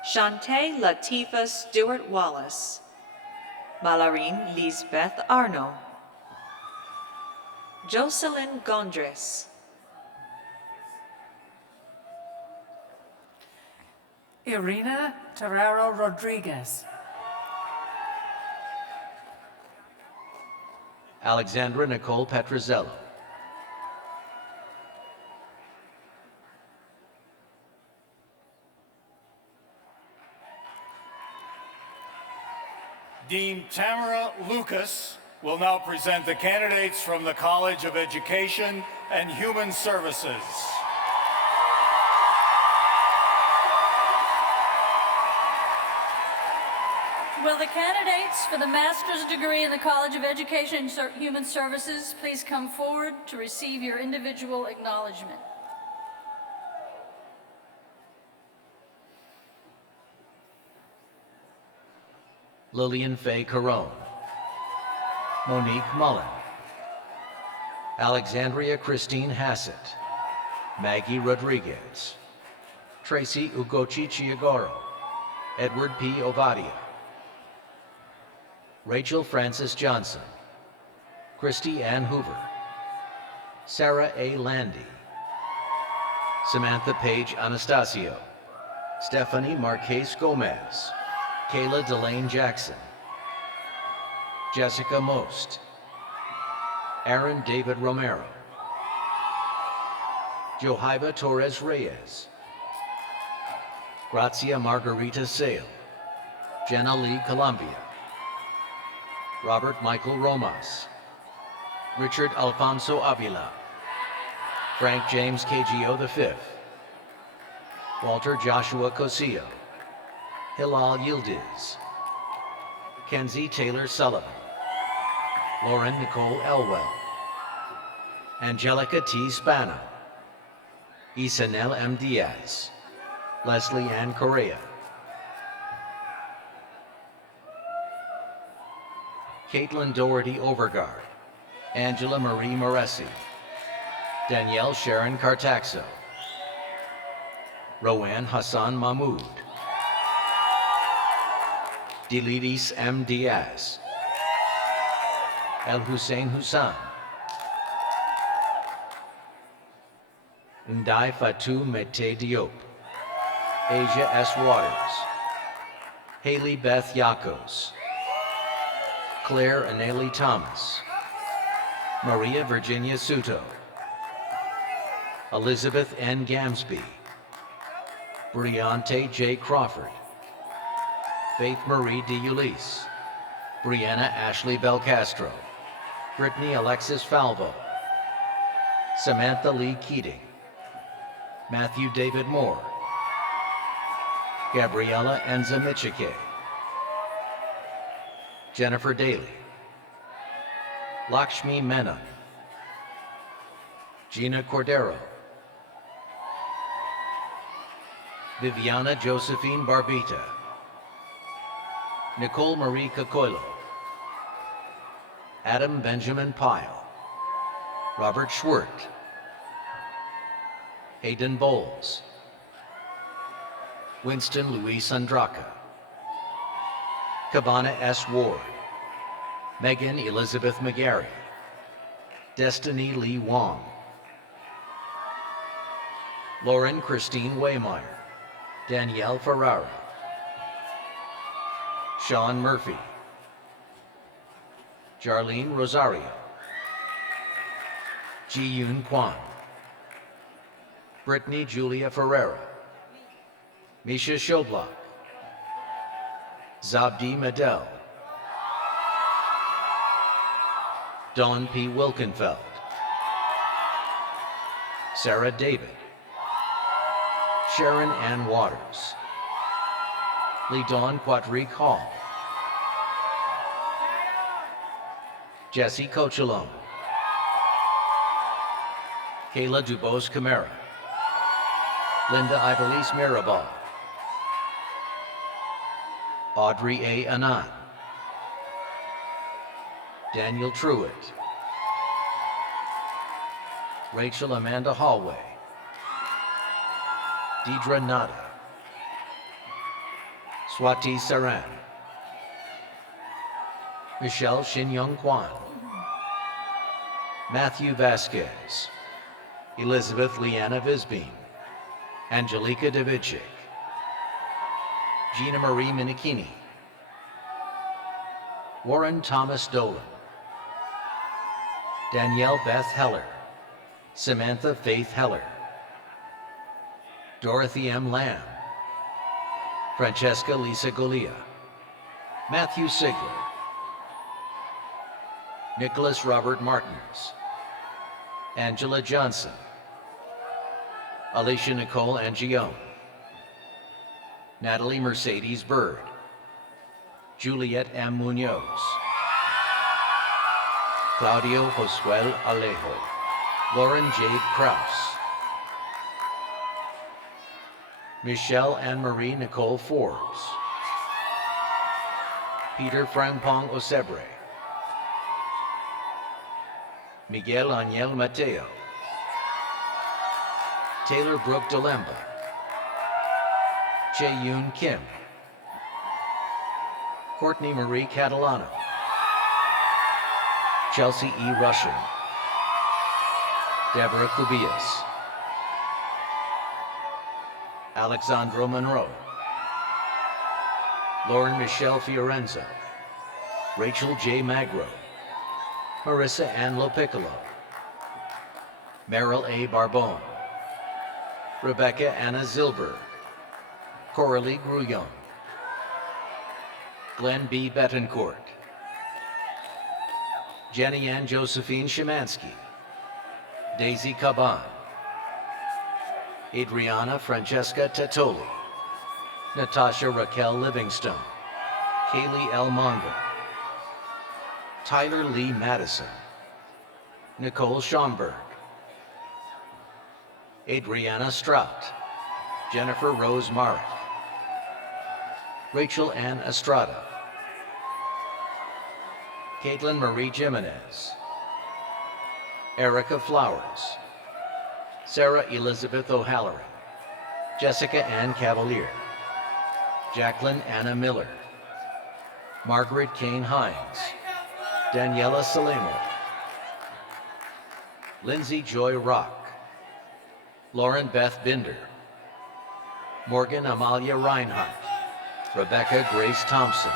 Shantae Latifa Stewart Wallace, Malarine Lisbeth Arno, Jocelyn Gondres, Irina Terrero Rodriguez, Alexandra Nicole Petrozello. Dean Tamara Lucas will now present the candidates from the College of Education and Human Services. Will the candidates for the master's degree in the College of Education and Human Services please come forward to receive your individual acknowledgement? Lillian Faye Carone, Monique Mullen, Alexandria Christine Hassett, Maggie Rodriguez, Tracy Ugochi Chiagoro, Edward P. Ovadia, Rachel Frances Johnson, Christy Ann Hoover, Sarah A. Landy, Samantha Page Anastasio, Stephanie Marquez Gomez, Kayla Delane Jackson, Jessica Most, Aaron David Romero, Johiba Torres Reyes, Grazia Margarita Sale, Jenna Lee Columbia, Robert Michael Romas, Richard Alfonso Avila, Frank James KGO V, Walter Joshua Cosillo, Hilal Yildiz, Kenzie Taylor Sullivan, Lauren Nicole Elwell, Angelica T. Spano, Isanel M. Diaz, Leslie Ann Correa, Caitlin Doherty Overgard, Angela Marie Moresi, Danielle Sharon Cartaxo, Rowan Hassan Mahmoud, Dilidis M. Diaz, El Hussein Hussan, Ndai Fatou Mete Diop, Asia S. Waters, Haley Beth Yakos, Claire Aneli Thomas, Maria Virginia Suto, Elizabeth N. Gamsby, Briante J. Crawford, Faith Marie De Ulysse, Brianna Ashley Belcastro, Brittany Alexis Falvo, Samantha Lee Keating, Matthew David Moore, Gabriella Enza Michike, Jennifer Daly, Lakshmi Menon, Gina Cordero, Viviana Josephine Barbita, Nicole Marie Cacoilo, Adam Benjamin Pyle, Robert Schwert, Hayden Bowles, Winston Louis Sandraka, Cabana S. Ward, Megan Elizabeth McGarry, Destiny Lee Wong, Lauren Christine Waymeyer, Danielle Ferrara, Sean Murphy, Jarlene Rosario, Ji-Yoon Kwan, Brittany Julia Ferreira, Misha Shoblock, Zabdi Medel, Dawn P. Wilkenfeld, Sarah David, Sharon Ann Waters, Lee Dawn Quadrique Hall, Jesse Cochalone, Kayla Dubose Camara, Linda Ivelisse Mirabal, Audrey A. Anand, Daniel Truitt, Rachel Amanda Hallway, Deidre Nada, Swati Saran, Michelle Shin-Young Kwan, Matthew Vasquez, Elizabeth Leanna Visbeam, Angelica Davidchik, Gina Marie Minikini, Warren Thomas Dolan, Danielle Beth Heller, Samantha Faith Heller, Dorothy M. Lamb, Francesca Lisa Golia, Matthew Sigler, Nicholas Robert Martins, Angela Johnson, Alicia Nicole Angione, Natalie Mercedes Bird, Juliet M. Munoz, Claudio Josuel Alejo, Lauren Jade Krause, Michelle Anne-Marie Nicole Forbes, Peter Frangpong Osebre, Miguel Ángel Mateo, Taylor Brooke Delemba, Jae-Yoon Kim, Courtney Marie Catalano, Chelsea E. Rushing, Deborah Cubillas, Alexandro Monroe, Lauren Michelle Fiorenzo, Rachel J. Magro, Marissa Ann Lopiccolo, Meryl A. Barbone, Rebecca Anna Zilberg, Coralie Grouillon, Glenn B. Betancourt, Jenny Ann Josephine Szymanski, Daisy Caban, Adriana Francesca Tatoli, Natasha Raquel Livingstone, Kaylee L. Mongo, Tyler Lee Madison, Nicole Schomburg, Adriana Strout, Jennifer Rose Marek, Rachel Ann Estrada, Caitlin Marie Jimenez, Erica Flowers, Sarah Elizabeth O'Halloran, Jessica Ann Cavalier, Jacqueline Anna Miller, Margaret Kane Hines, Daniela Salemo, Lindsay Joy Rock, Lauren Beth Binder, Morgan Amalia Reinhardt, Rebecca Grace Thompson,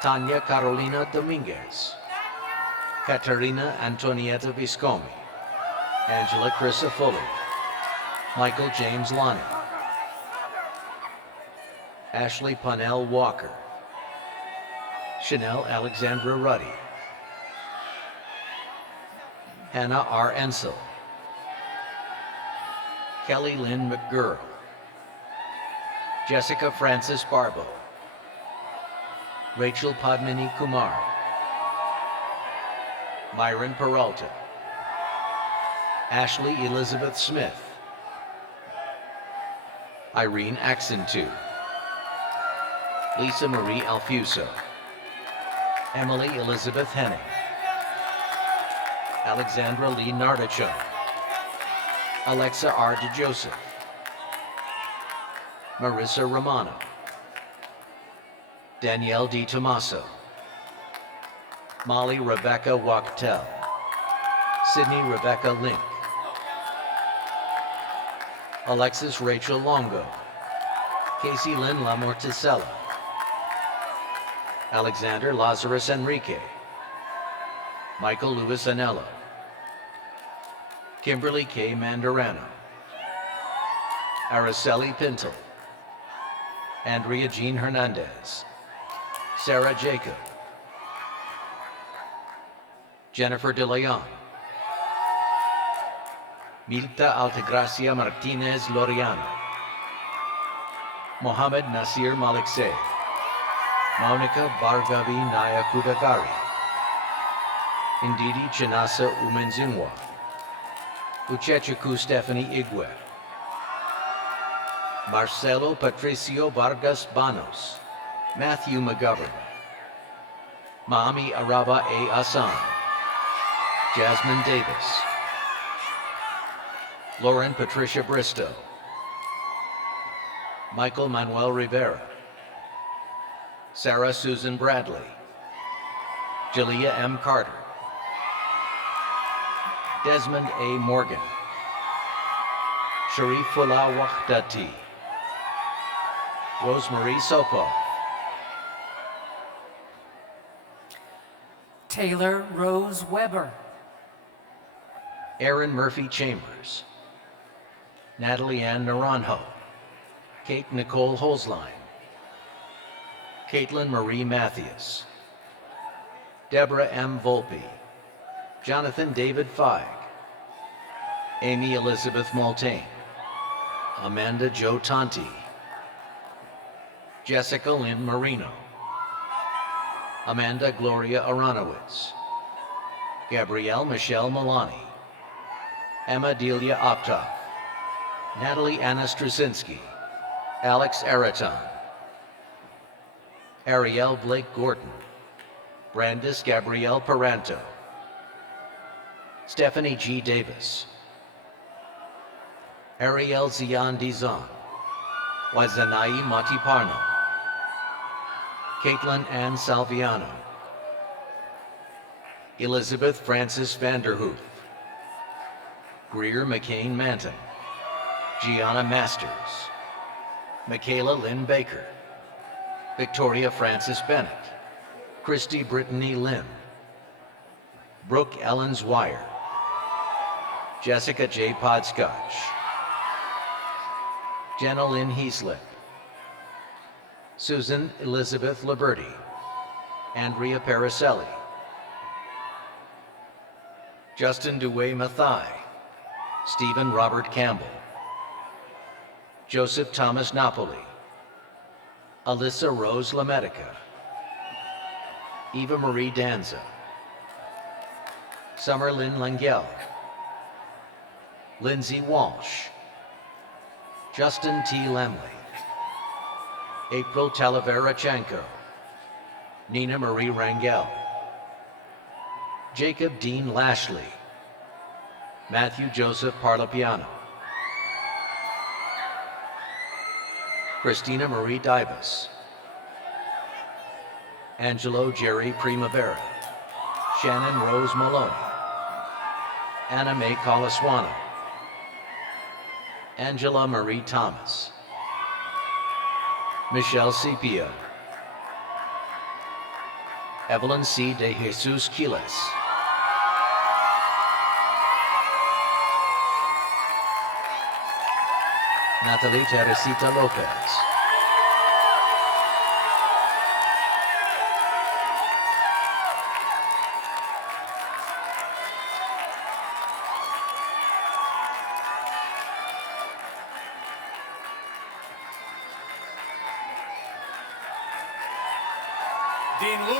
Tanya Carolina Dominguez, Katerina Antonietta Viscomi, Angela Chrissa Fuller, Michael James Lonnie, Ashley Pannell Walker, Chanel Alexandra Ruddy, Hannah R. Ensel, Kelly Lynn McGurl, Jessica Francis Barbo, Rachel Padmini Kumar, Myron Peralta, Ashley Elizabeth Smith, Irene Axentu, Lisa Marie Alfuso, Emily Elizabeth Henning, Alexandra Lee Nardichon, Alexa R. DeJoseph, Marissa Romano, Danielle D. Tomaso, Molly Rebecca Wachtel, Sydney Rebecca Link, Alexis Rachel Longo, Casey Lynn Lamorticella, Alexander Lazarus Enrique, Michael Luis Anello, Kimberly K. Mandarano, Araceli Pinto, Andrea Jean Hernandez, Sarah Jacob, Jennifer De Leon, Milta Altagracia Martinez Loriano, Mohammed Nasir Malikseh, Monica Bhargavi Naya Kudagari, Indidi Chinasa Umenzinwa, Uchechuku Stephanie Igwe, Marcelo Patricio Vargas Banos, Matthew McGovern, Maami Araba A. Asan, Jasmine Davis, Lauren Patricia Bristow, Michael Manuel Rivera, Sarah Susan Bradley, Jalea M. Carter, Desmond A. Morgan, Sharifullah Wahdati, Rosemarie Sokol, Taylor Rose Weber, Aaron Murphy Chambers, Natalie Ann Naranjo, Kate Nicole Holzlein, Caitlin Marie Mathias, Deborah M. Volpe, Jonathan David Feig, Amy Elizabeth Multane, Amanda Jo Tonti, Jessica Lynn Marino, Amanda Gloria Aronowitz, Gabrielle Michelle Milani, Emma Delia Optoff, Natalie Anna Straczynski, Alex Araton, Ariel Blake Gordon, Brandis Gabrielle Paranto, Stephanie G. Davis, Ariel Zian Dizon, Wazanai Matiparno, Caitlin Ann Salviano, Elizabeth Frances Vanderhoof, Greer McCain Manton, Gianna Masters, Michaela Lynn Baker, Victoria Frances Bennett, Christy Brittany Lim, Brooke Ellen Zwire, Jessica J. Podscotch, Jenna Lynn Heaslip, Susan Elizabeth Liberty, Andrea Paracelli, Justin Dewey Mathai, Stephen Robert Campbell, Joseph Thomas Napoli, Alyssa Rose Lamedica, Eva Marie Danza, Summer Lynn Langell, Lindsay Walsh, Justin T. Lemley, April Talavera-Chanko, Nina Marie Rangel, Jacob Dean Lashley, Matthew Joseph Parlapiano, Christina Marie Dibas, Angelo Jerry Primavera, Shannon Rose Maloney, Anna Mae Colaswano, Angela Marie Thomas, Michelle Cepio, Evelyn C. De Jesus Quiles, Natalie Teresita Lopez,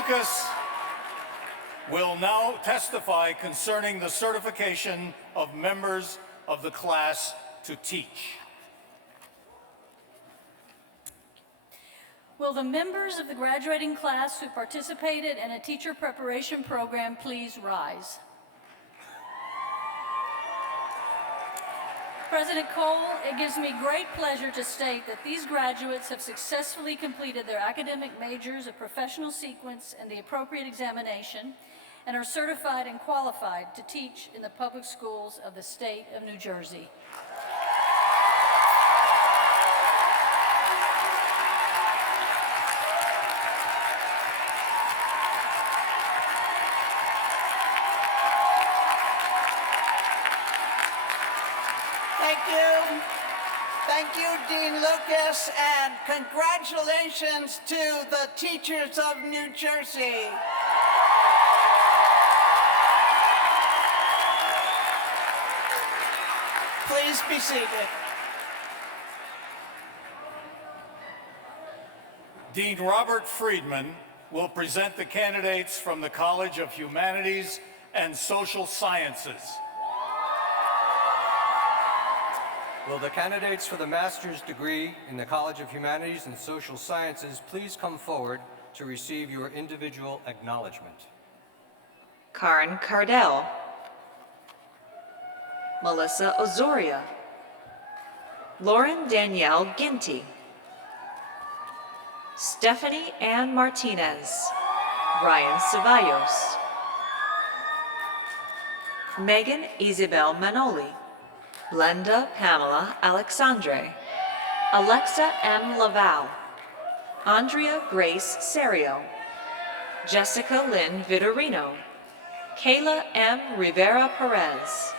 Lucas will now testify concerning the certification of members of the class to teach. Will the members of the graduating class who participated in a teacher preparation program please rise? President Cole, it gives me great pleasure to state that these graduates have successfully completed their academic majors of professional sequence and the appropriate examination and are certified and qualified to teach in the public schools of the state of New Jersey. Thank you, Dean Lucas, and congratulations to the teachers of New Jersey. Please be seated. Dean Robert Friedman will present the candidates from the College of Humanities and Social Sciences. Will the candidates for the master's degree in the College of Humanities and Social Sciences please come forward to receive your individual acknowledgement? Karen Cardell, Melissa Ozoria, Lauren Danielle Ginty, Stephanie Ann Martinez, Ryan Ceballos, Megan Isabel Manoli, Blenda Pamela Alexandre, Alexa M. Laval, Andrea Grace Serio, Jessica Lynn Vitorino, Kayla M. Rivera Perez,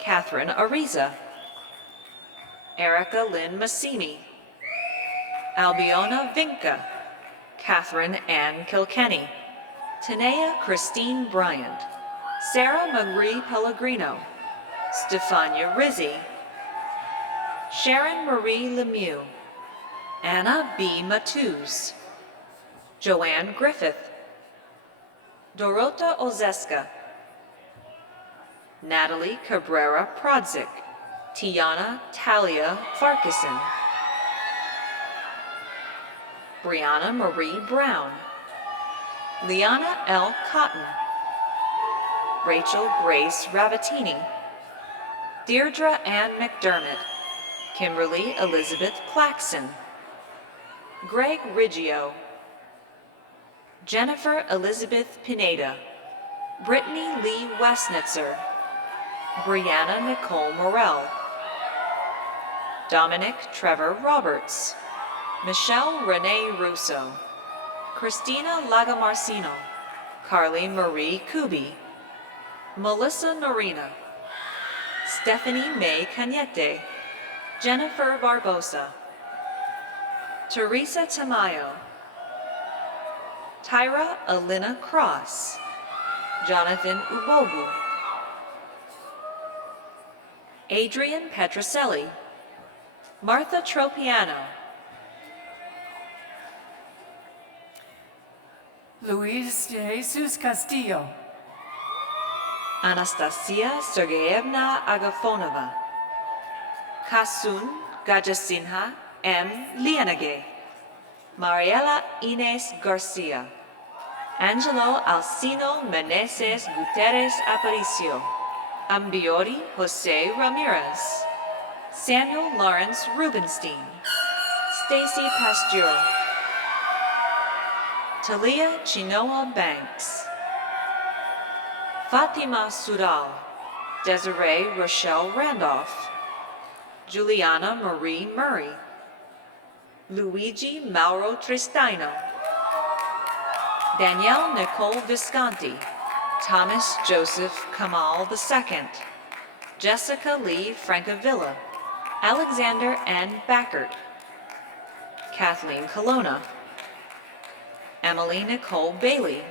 Catherine Ariza, Erica Lynn Massimi, Albiona Vinca, Catherine Ann Kilkenny, Tanea Christine Bryant, Sarah Marie Pellegrino, Stefania Rizzi, Sharon Marie Lemieux, Anna B. Matuz, Joanne Griffith, Dorota Ozeska, Natalie Cabrera Prodzik, Tiana Talia Farkason, Brianna Marie Brown, Liana L. Cotton, Rachel Grace Ravatini, Deirdre Ann McDermott, Kimberly Elizabeth Claxon, Greg Riggio, Jennifer Elizabeth Pineda, Brittany Lee Westnitzer, Brianna Nicole Morell, Dominic Trevor Roberts, Michelle Renee Russo, Christina Lagamarcino, Carly Marie Kubi, Melissa Norina, Stephanie May Cañete, Jennifer Barbosa, Teresa Tamayo, Tyra Alina Cross, Jonathan Ubogu, Adrian Petroselli, Martha Tropiano, Luis de Jesus Castillo, Anastasia Sergeyevna Agafonova, Kasun Gajasinha M. Lianage, Mariela Inés Garcia, Angelo Alcino Meneses Guterres Aparicio, Ambiori Jose Ramirez, Samuel Lawrence Rubenstein, Stacy Pasteur, Talia Chinoa Banks, Fatima Sudal, Desiree Rochelle Randolph, Juliana Marie Murray, Luigi Mauro Tristano, Danielle Nicole Visconti, Thomas Joseph Kamal II, Jessica Lee Francavilla, Alexander N. Backert, Kathleen Colonna, Emily Nicole Bailey,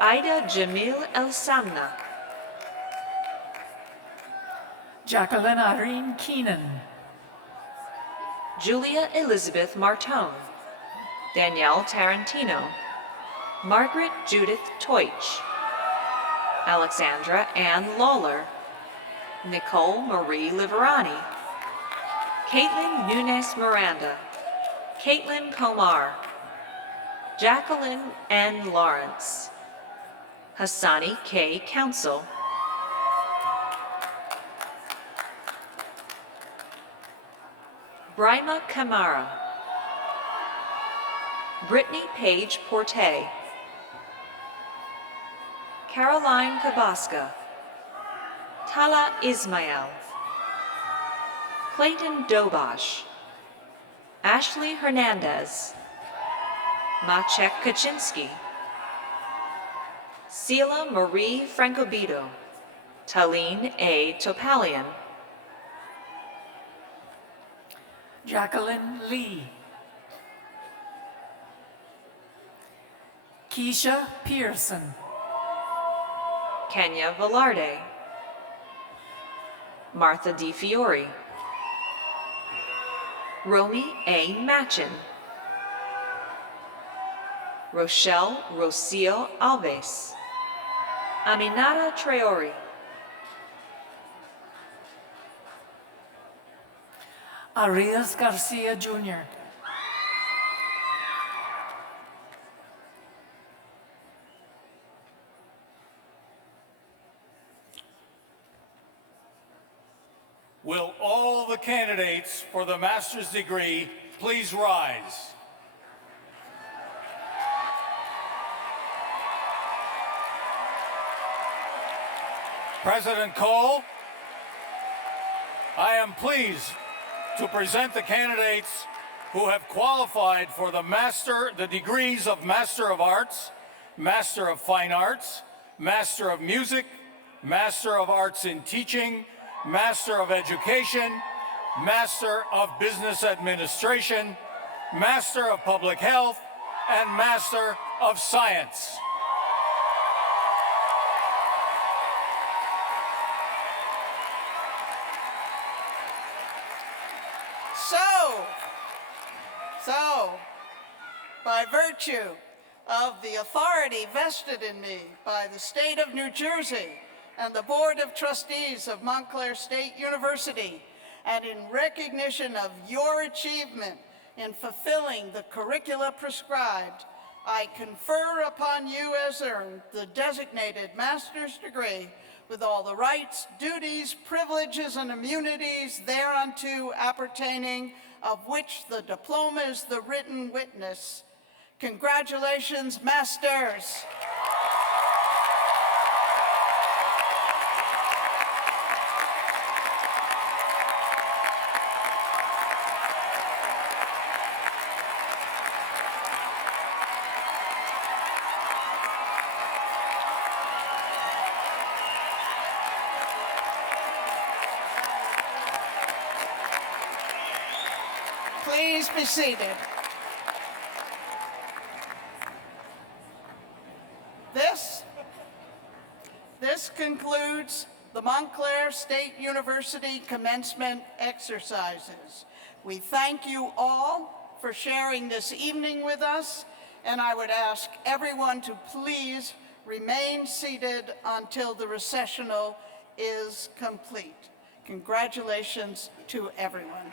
Ida Jamil El Samna, Jacqueline Irene Keenan, Julia Elizabeth Martone, Danielle Tarantino, Margaret Judith Teutsch, Alexandra Ann Lawler, Nicole Marie Liverani, Caitlin Nunes Miranda, Caitlin Komar, Jacqueline N. Lawrence, Hassani K. Council, Brima Kamara, Brittany Page Porte, Caroline Kabaska, Tala Ismail, Clayton Dobosh, Ashley Hernandez, Maciek Kaczynski, Sela Marie Francobito, Talene A. Topalian, Jacqueline Lee, Keisha Pearson, Kenya Velarde, Martha D. Fiore, Romy A. Machin, Rochelle Rocio Alves, Aminata Traore, Arias Garcia Jr., Will all the candidates for the master's degree please rise? President Cole, I am pleased to present the candidates who have qualified for the degrees of Master of Arts, Master of Fine Arts, Master of Music, Master of Arts in Teaching, Master of Education, Master of Business Administration, Master of Public Health, and Master of Science. So, by virtue of the authority vested in me by the state of New Jersey and the Board of Trustees of Montclair State University, and in recognition of your achievement in fulfilling the curricula prescribed, I confer upon you as earned the designated master's degree with all the rights, duties, privileges, and immunities thereunto appertaining, of which the diploma is the written witness. Congratulations, masters. Please be seated. This concludes the Montclair State University commencement exercises. We thank you all for sharing this evening with us, and I would ask everyone to please remain seated until the recessional is complete. Congratulations to everyone.